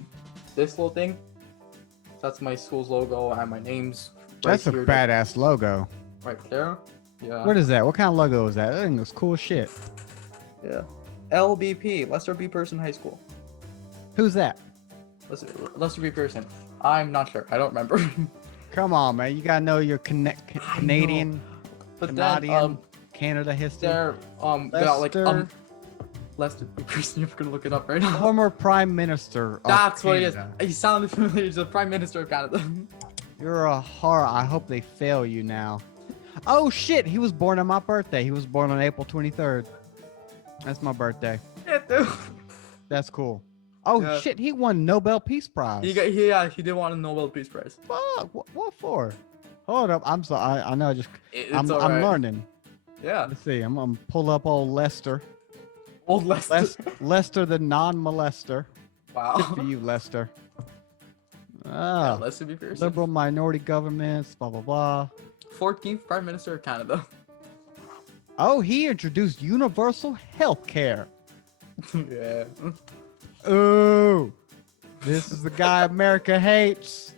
this little thing. So that's my school's logo and my name's right That's a here, badass logo. right there. Yeah. What is that? What kind of logo is that? That thing looks cool as shit. Yeah. LBP, Lester B. Person High School. Who's that? Lester B. Pearson. I'm not sure. I don't remember. Come on, man. You gotta know your Canadian, But Canadian, then Canada history. they're got like Lester. Lester B. Pearson. You're gonna look it up right now. Former Prime Minister. Of That's what he is. Canada. He sounded familiar. He's the Prime Minister of Canada. You're a horror. I hope they fail you now. Oh shit! He was born on my birthday. He was born on April 23rd. That's my birthday. Yeah, dude. That's cool. Oh Yeah. shit! He won Nobel Peace Prize. He did want a Nobel Peace Prize. Fuck! What for? Hold up. I'm sorry. I know. It's I'm alright. learning. Yeah. Let's see. I'm gonna pull up old Lester. Old Lester. Lester the non-molester. Wow. Good for you, Lester. Yeah, Ah, Lester B. Pearson. liberal minority governments. Blah blah blah. 14th Prime Minister of Canada. Oh, he introduced universal health care. Yeah. Ooh, this is the guy America hates.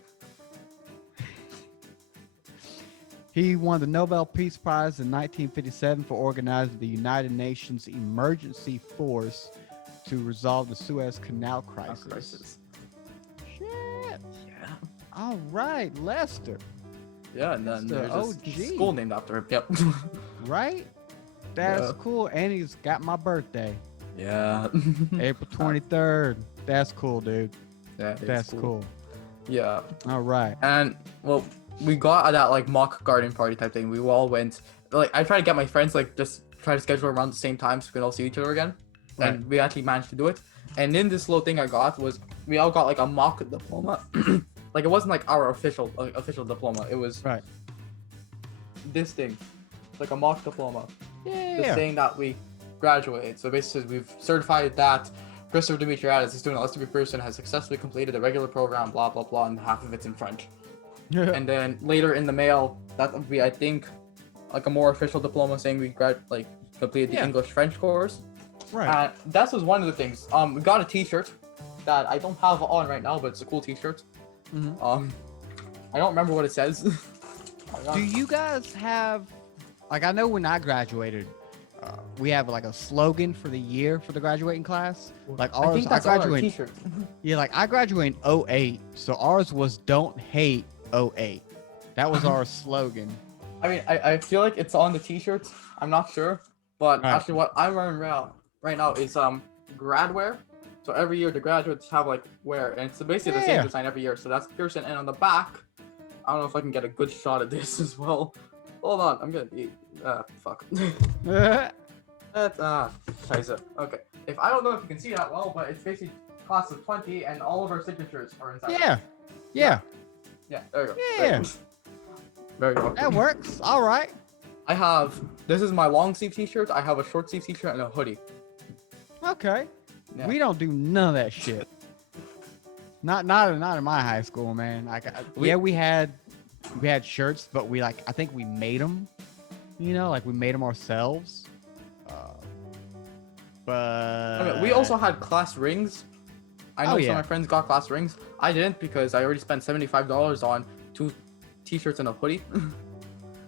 He won the Nobel Peace Prize in 1957 for organizing the United Nations Emergency Force to resolve the Suez Canal crisis. Shit. Yeah. All right, Lester. Yeah, and then the there's a OG. school named after him. Yep. Right? That's Yeah. cool. And he's got my birthday, Yeah. April 23rd. That's cool, dude. Yeah, it's That's cool. Yeah. All right. And well, we got at that like mock garden party type thing. We all went. Like I tried to get my friends like just try to schedule around the same time so we can all see each other again. Right. And we actually managed to do it. And then this little thing I got was we all got like a mock diploma. Like it wasn't like our official diploma. It was Right. this thing, like a mock diploma. Just Yeah. saying that we graduated. So basically, we've certified that Christopher Dimitriadis, a student at Lester B. Pearson, has successfully completed the regular program, blah, blah, blah, and half of it's in French. And then later in the mail, that would be, I think, like a more official diploma saying we completed the Yeah. English-French course. Right. That was one of the things. We got a t-shirt that I don't have on right now, but it's a cool t-shirt. Mhm. I don't remember what it says. Do you guys have, like, I know when I graduated, we have like a slogan for the year for the graduating class. Like I ours, think that's on our graduated. t-shirt. Yeah, like I graduated in 08, so ours was "Don't hate 08." That was our slogan. I mean, I feel like it's on the t-shirts. I'm not sure, but Right. actually, what I'm wearing right now is grad wear. So every year the graduates have like wear, and it's basically the Yeah. same design every year. So that's Pearson, and on the back, I don't know if I can get a good shot of this as well. Hold on, I'm gonna be fuck. That's scheiße. Okay, if I don't know if you can see that well, but it's basically class of 20, and all of our signatures are inside. Yeah. Yeah. Yeah. There you go. Yeah. Very good. That works. All right. I have, this is my long sleeve t-shirt, I have a short sleeve t-shirt and a hoodie. Okay. Yeah. We don't do none of that shit. Not in my high school, man. Like, we had shirts, but I think we made them. You know, like we made them ourselves. But I mean, we also had class rings. I know some yeah. of my friends got class rings. I didn't because I already spent $75 on 2 t-shirts and a hoodie.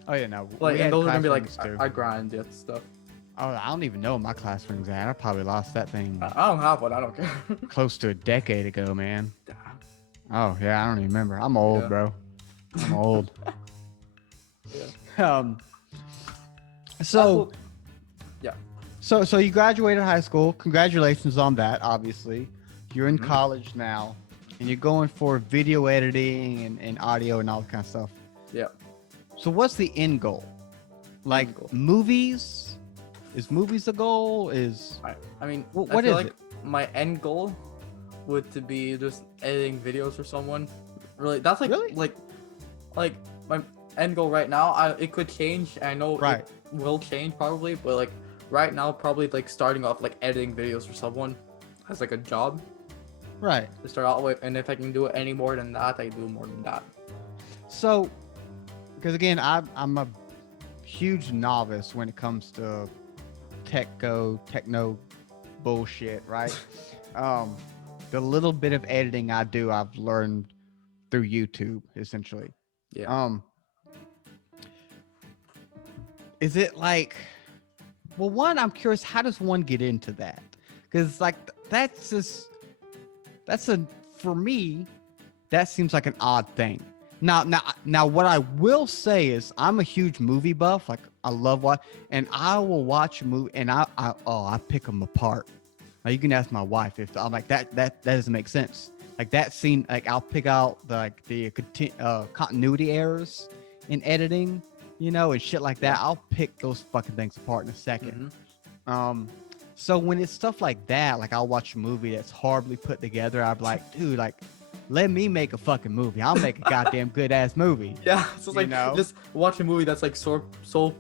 Oh yeah, no. Like, we and had those are gonna be like class rings, too. a grand and stuff. Oh, I don't even know what my class rings at. I probably lost that thing I don't have one. I don't care. close to a decade ago, man. Damn. Oh yeah, I don't even remember. I'm old, Yeah. bro. I'm old. Yeah. So Yeah. So you graduated high school. Congratulations on that. Obviously, you're in Mhm. college now, and you're going for video editing and audio and all that kind of stuff. Yeah. So what's the end goal? Like End goal. movies? Is movies the goal? Is I mean, What I feel is like my end goal would to be just editing videos for someone. Really, that's like Really? like my end goal right now. It could change. I know Right. it will change probably, but like right now, probably like starting off like editing videos for someone as like a job right? to start out with. And if I can do it any more than that, I do more than that. So, because again, I'm a huge novice when it comes to techno bullshit, right? The little bit of editing I do, I've learned through YouTube, essentially. Yeah. Is it like, well, one, I'm curious, how does one get into that? Because like for me, that seems like an odd thing. Now, what I will say is I'm a huge movie buff. Like I love and I will watch a movie and I pick them apart. Now you can ask my wife if I'm like that doesn't make sense. like that scene, like I'll pick out the continuity errors in editing, and shit like that. Yeah. I'll pick those fucking things apart in a second. Mm-hmm. So when it's stuff like that, like I'll watch a movie that's horribly put together, I'm like, dude, like, let me make a fucking movie. I'll make a goddamn good ass movie. Yeah, so it's You like know? just watch a movie that's like so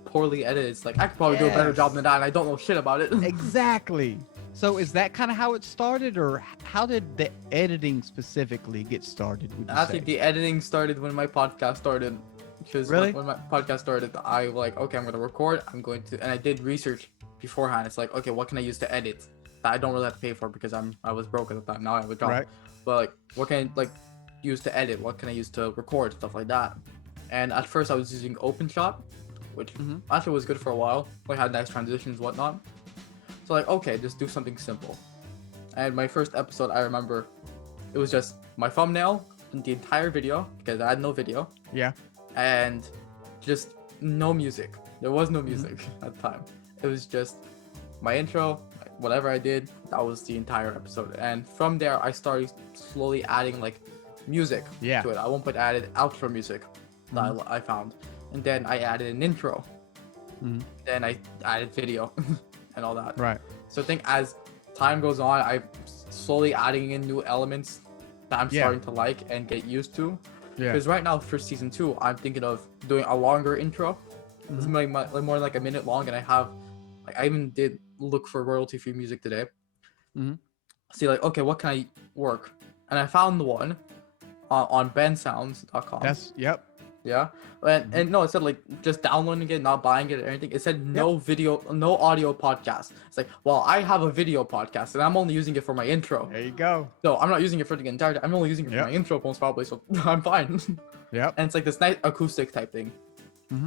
poorly edited. It's like I could probably do a better job than that, and I don't know shit about it. Exactly. So is that kind of how it started, or how did the editing specifically get started? Would you I say? think the editing started when my podcast started. Because Really? when my podcast started, I like, okay, I'm gonna record. And I did research beforehand. It's like, okay, what can I use to edit that I don't really have to pay for because I was broke at the time. Now I have a job. Right. But like, what can I like use to edit? What can I use to record stuff like that? And at first I was using OpenShot, which actually was good for a while. Like had nice transitions, whatnot. So like, okay, just do something simple. And my first episode, I remember, it was just my thumbnail and the entire video because I had no video. Yeah. And just no music. There was no music at the time. It was just my intro, whatever I did, that was the entire episode. And from there, I started slowly adding like music to it. I won't put added outro music that I found. And then I added an intro. Then I added video and all that. Right. So I think as time goes on, I'm slowly adding in new elements that I'm starting to like and get used to. Yeah. Because right now for season 2, I'm thinking of doing a longer intro. It's like more like a minute long, and I even did look for royalty-free music today. See, like, okay, what can I work? And I found one on bensounds.com. Yep. Yeah. And no, it said like just downloading it, not buying it or anything. It said no video, no audio podcast. It's like, well, I have a video podcast and I'm only using it for my intro. There you go. So I'm not using it for the entire. I'm only using it for my intro most probably. So I'm fine. Yep. And it's like this nice acoustic type thing.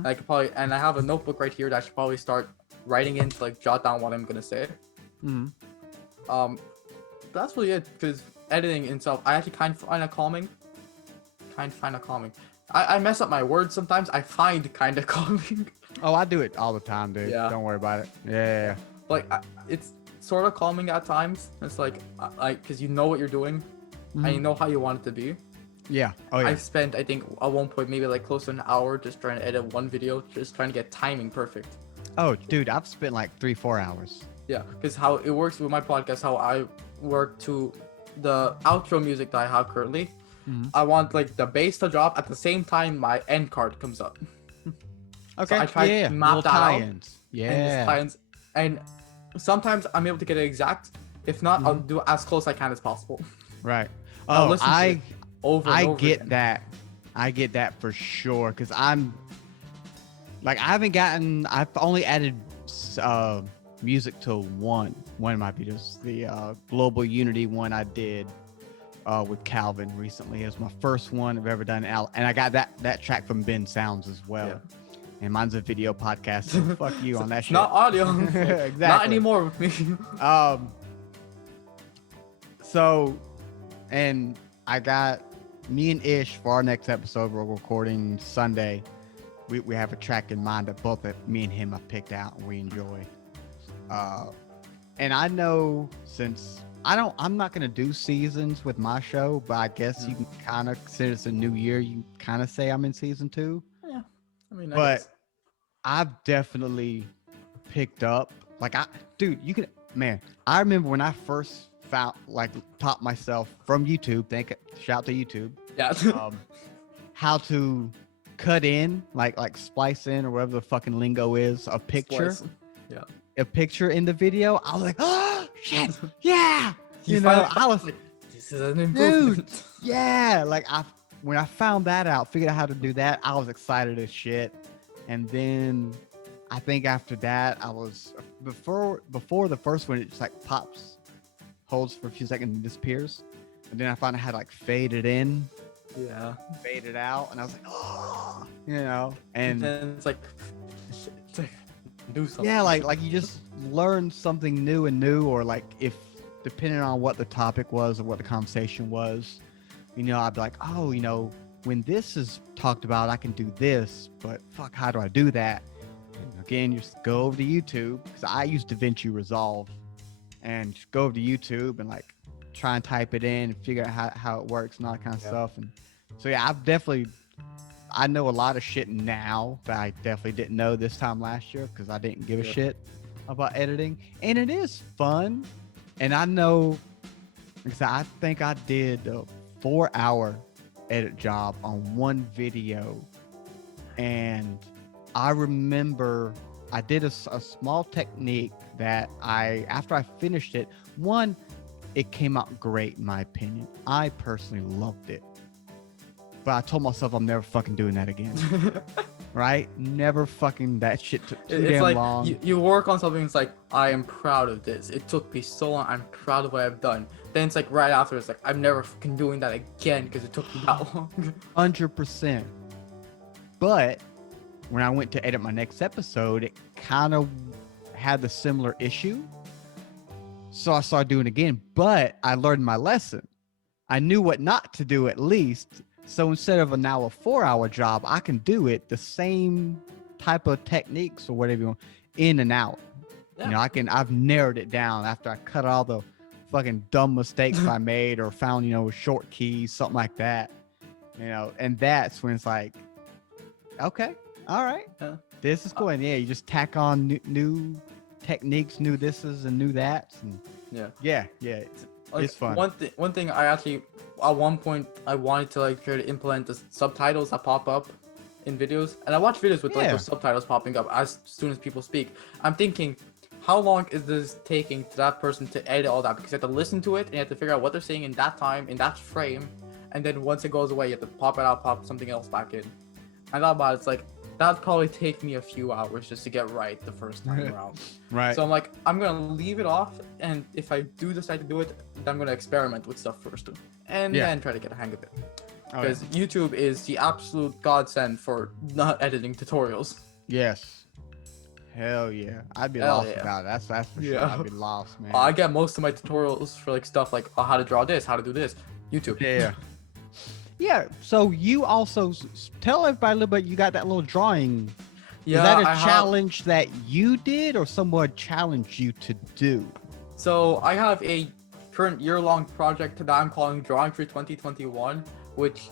I could probably, and I have a notebook right here that I should probably start writing in to like jot down what I'm gonna say. That's really it. Because editing itself, I actually kind of find it calming. I mess up my words sometimes. I find kind of calming. Oh, I do it all the time, dude. Yeah. Don't worry about it. Yeah. Like it's sort of calming at times. It's like because you know what you're doing, and you know how you want it to be. Yeah. Oh, yeah. I spent, I think, at one point maybe like close to an hour just trying to edit one video, just trying to get timing perfect. Oh, dude, I've spent like 3-4 hours. Yeah, because how it works with my podcast, how I work to the outro music that I have currently. I want like the bass to drop at the same time my end card comes up. Okay. So I try to map little that out. tie-ins. And Yeah. just tie-ins. And sometimes I'm able to get it exact. If not, I'll do as close I can as possible. Right. I'll Oh, listen to it over and I over get again. that. I get that for sure. Cause I'm like, I've only added music to one. One might be just the Global Unity one I did with Calvin recently. It was my first one I've ever done. And I got that track from Ben Sounds as well. Yeah. And mine's a video podcast. So fuck you on that shit. Not audio. Exactly. Not anymore with me. So, and I got me and Ish for our next episode. We're recording Sunday. We have a track in mind that both me and him have picked out and we enjoy. And I know since I'm not gonna do seasons with my show, but I guess you can kind of, since it's a new year, you kind of say I'm in season 2. Yeah, I mean, But I've definitely picked up, like, dude, I remember when I first taught myself from YouTube, shout to YouTube, yeah, how to cut in, like splice in or whatever the fucking lingo is, a picture. Splice. Yeah. A picture in the video. I was like, oh shit, yeah. I was like, this is an improvement. dude, yeah. Like when I found that out, figured out how to do that, I was excited as shit. And then I think after that, I was before the first one, it just like pops, holds for a few seconds and disappears. And then I found out how to like fade it in, Yeah. fade it out, and I was like, oh, and then it's like do something. yeah, like you just learn something new, or like if depending on what the topic was or what the conversation was, I'd be like, oh, when this is talked about, I can do this, but fuck, how do I do that? And again, you just go over to YouTube, because I use DaVinci Resolve, and just go over to YouTube and like try and type it in and figure out how it works and all that kind of Yeah. stuff. And so yeah, I know a lot of shit now that I definitely didn't know this time last year because I didn't give a Yeah. shit about editing. And it is fun. And I know, because I think I did a 4-hour edit job on one video. And I remember I did a small technique that after I finished it, one, it came out great in my opinion. I personally loved it. But I told myself I'm never fucking doing that again. Right? Never fucking, that shit took too It's damn like long. you work on something. It's like, I am proud of this. It took me so long. I'm proud of what I've done. Then it's like right after, it's like, I'm never fucking doing that again because it took me that long. 100%. But when I went to edit my next episode, it kind of had the similar issue. So I started doing it again, but I learned my lesson. I knew what not to do at least. So instead of now a 4-hour job, I can do it the same type of techniques or whatever you want in an hour. Yeah. You know, I've narrowed it down after I cut all the fucking dumb mistakes I made or found, short keys, something like that. And that's when it's like, okay, all right, Yeah. this is cool. And yeah, you just tack on new techniques, new thises and new that's, and Yeah. yeah. Like, It's fun. One thing I actually, at one point, I wanted to try to implement the subtitles that pop up in videos, and I watch videos with those subtitles popping up as soon as people speak. I'm thinking, how long is this taking to that person to edit all that? Because you have to listen to it and you have to figure out what they're saying in that time, in that frame, and then once it goes away, you have to pop it out, pop something else back in. I thought about it, it's like, that'd probably take me a few hours just to get right the first time around. Right. So I'm like, I'm gonna leave it off, and if I do decide to do it, then I'm gonna experiment with stuff first, and then try to get a hang of it. Because YouTube is the absolute godsend for not editing tutorials. Yes. Hell yeah. I'd be lost without it. That's for sure. I'd be lost, man. I get most of my tutorials for stuff like how to draw this, how to do this. YouTube. Yeah. Yeah. So you also tell everybody a little bit. You got that little drawing. Yeah, is that a challenge that you did, or someone challenged you to do? So I have a current year-long project that I'm calling Drawing for 2021, which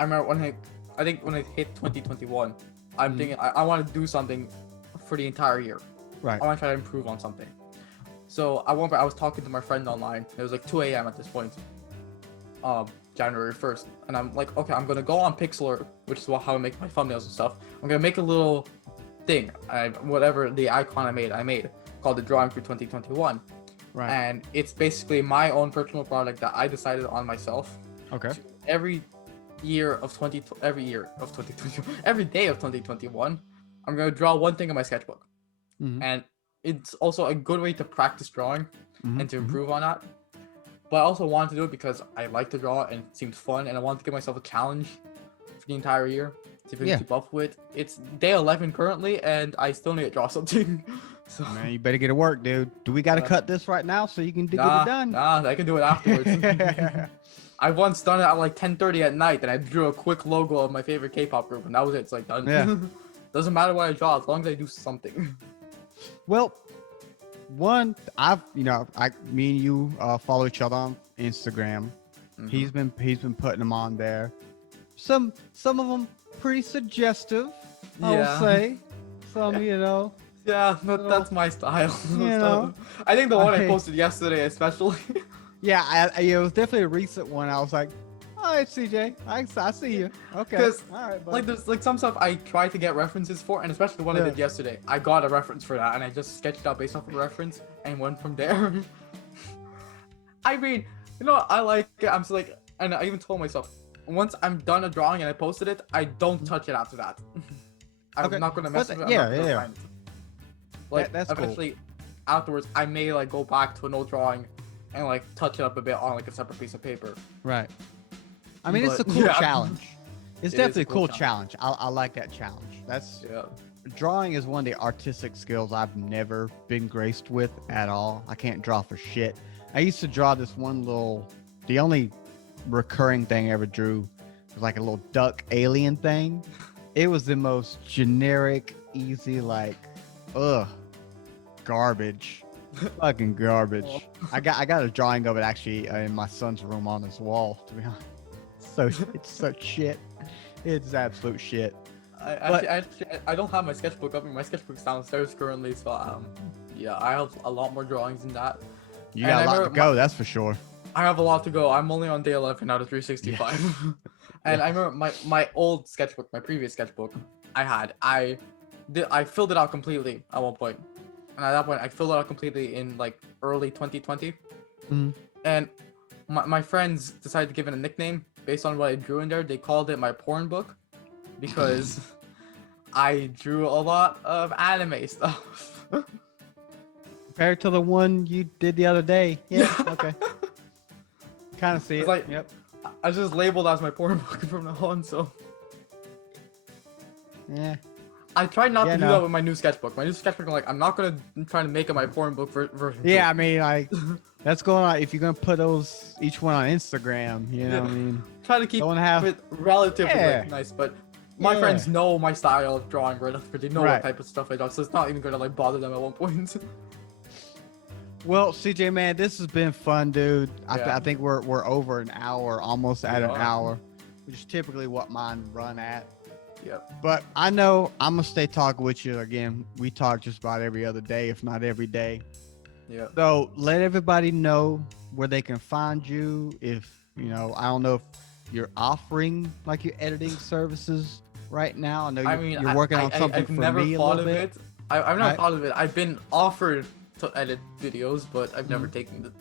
I remember when I think when it hit 2021, I'm thinking I want to do something for the entire year. Right. I want to try to improve on something. So I remember I was talking to my friend online. It was like 2 a.m. at this point, January 1st, and I'm like, okay, I'm gonna go on Pixlr, which is how I make my thumbnails and stuff. I'm gonna make a little thing, whatever the icon I made, called the Drawing for 2021. Right. And it's basically my own personal project that I decided on myself. Okay. Every day of 2021, I'm gonna draw one thing in my sketchbook. And it's also a good way to practice drawing and to improve on that. But I also wanted to do it because I like to draw and it seemed fun, and I wanted to give myself a challenge for the entire year to keep up with. It's day 11 currently, and I still need to draw something. So man, you better get to work, dude. Do we got to cut this right now so you can get it done? Nah, I can do it afterwards. I once done it at like 10:30 at night, and I drew a quick logo of my favorite K-pop group, and that was it. It's like done. Yeah. Doesn't matter what I draw as long as I do something. Well, me and you follow each other on Instagram. He's been putting them on there. Some of them pretty suggestive, I would say. Some, Yeah, that's my style. I think the one I posted yesterday, especially. Yeah, it was definitely a recent one. I was like, all right, CJ, I see you. Okay. Because all right, buddy. there's some stuff I try to get references for, and especially the one I did yesterday, I got a reference for that, and I just sketched out based off a reference and went from there. I mean, I like it. I'm just like, and I even told myself, once I'm done a drawing and I posted it, I don't touch it after that. I'm not gonna mess with it. Yeah. Like that's eventually, afterwards, I may go back to an old drawing and touch it up a bit on a separate piece of paper. Right. I mean, it's a cool challenge. It's definitely a cool challenge. I like that challenge. Drawing is one of the artistic skills I've never been graced with at all. I can't draw for shit. I used to draw this the only recurring thing I ever drew was like a little duck alien thing. It was the most generic, easy, garbage. Fucking garbage. I got a drawing of it actually in my son's room on his wall. To be honest, so it's such shit. It's absolute shit. I don't have my sketchbook up. My sketchbook's downstairs currently, so yeah, I have a lot more drawings than that. You And got I a lot to remember go, that's for sure. I have a lot to go. I'm only on day 11 out of 365. And I remember my old sketchbook, my previous sketchbook, I filled it out completely at one point. And at that point, I filled it out completely in like early 2020. Mhm. And my friends decided to give it a nickname based on what I drew in there. They called it my porn book because I drew a lot of anime stuff. Compared to the one you did the other day. Yeah, okay. Kind of see It's it. like- Yep. I just labeled as my porn book from now on, so Yeah. I tried not Yeah, to do no. that with my new sketchbook. My new sketchbook, I'm like, I'm not gonna try to make it my porn book version. Yeah, I mean, like, that's going on. If you're gonna put those each one on Instagram, you know what I mean? Try to keep Don't have. it relatively Yeah. like, nice, but my Yeah. friends know my style of drawing right after. They know Right. what type of stuff I draw, so it's not even gonna like bother them at one point. Well, CJ, man, this has been fun, dude. Yeah. I think we're over an hour, almost at an are. hour, which is typically what mine run at. Yep. But I know I'm gonna stay talking with you again. We talk just about every other day, if not every day. Yep. So let everybody know where they can find you. If you know, I don't know if you're offering like your editing services right now. I know you're working on something I've for never me a thought little of bit. it. I've never Right. thought of it. I've been offered to edit videos, but I've never taken it.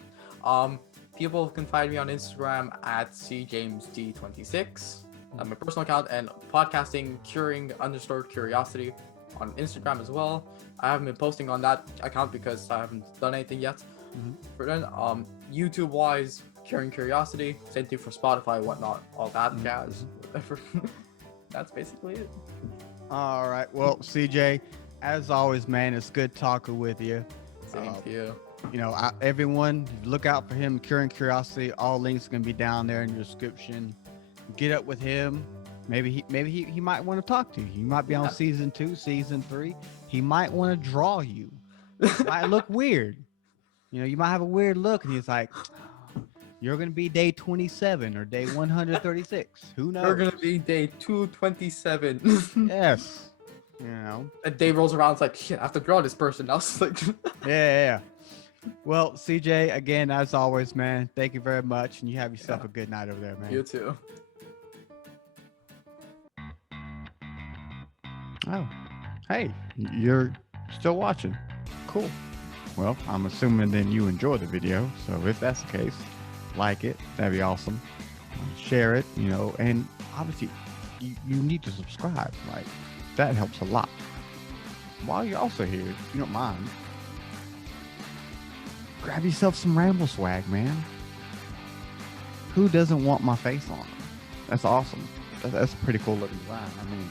People can find me on Instagram at cjamesd26, my personal account, and podcasting curing_curiosity on Instagram as well. I haven't been posting on that account because I haven't done anything yet. For then, YouTube wise, curing curiosity. Same thing for Spotify, whatnot, all that jazz. Whatever. That's basically it. All right. Well, CJ, as always, man, it's good talking with you. Same to you. You know, everyone, look out for him, Curing Curiosity. All links are gonna be down there in the description. Get up with him. Maybe he might want to talk to you. He might be on season 2, season 3. He might want to draw you. Might look weird. You know, you might have a weird look, and he's like, "You're gonna be day 27 or day 136. Who knows?" We're gonna be day 227. Yes. You know. A day rolls around, it's like, shit, I have to draw this person now. It's like, Yeah. Well, CJ, again, as always, man, thank you very much, and you have yourself a good night over there, man. you too. Oh, hey, you're still watching. Cool. Well, I'm assuming then you enjoy the video. So if that's the case, like it. That'd be awesome. Share it, you know, and obviously you need to subscribe. Like, that helps a lot. While you're also here, if you don't mind, grab yourself some Ramble swag, man. Who doesn't want my face on them? That's awesome. That's a pretty cool looking design. I mean,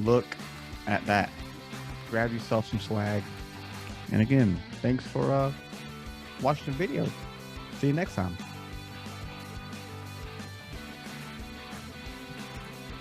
look at that. Grab yourself some swag. And again, thanks for watching the video. See you next time.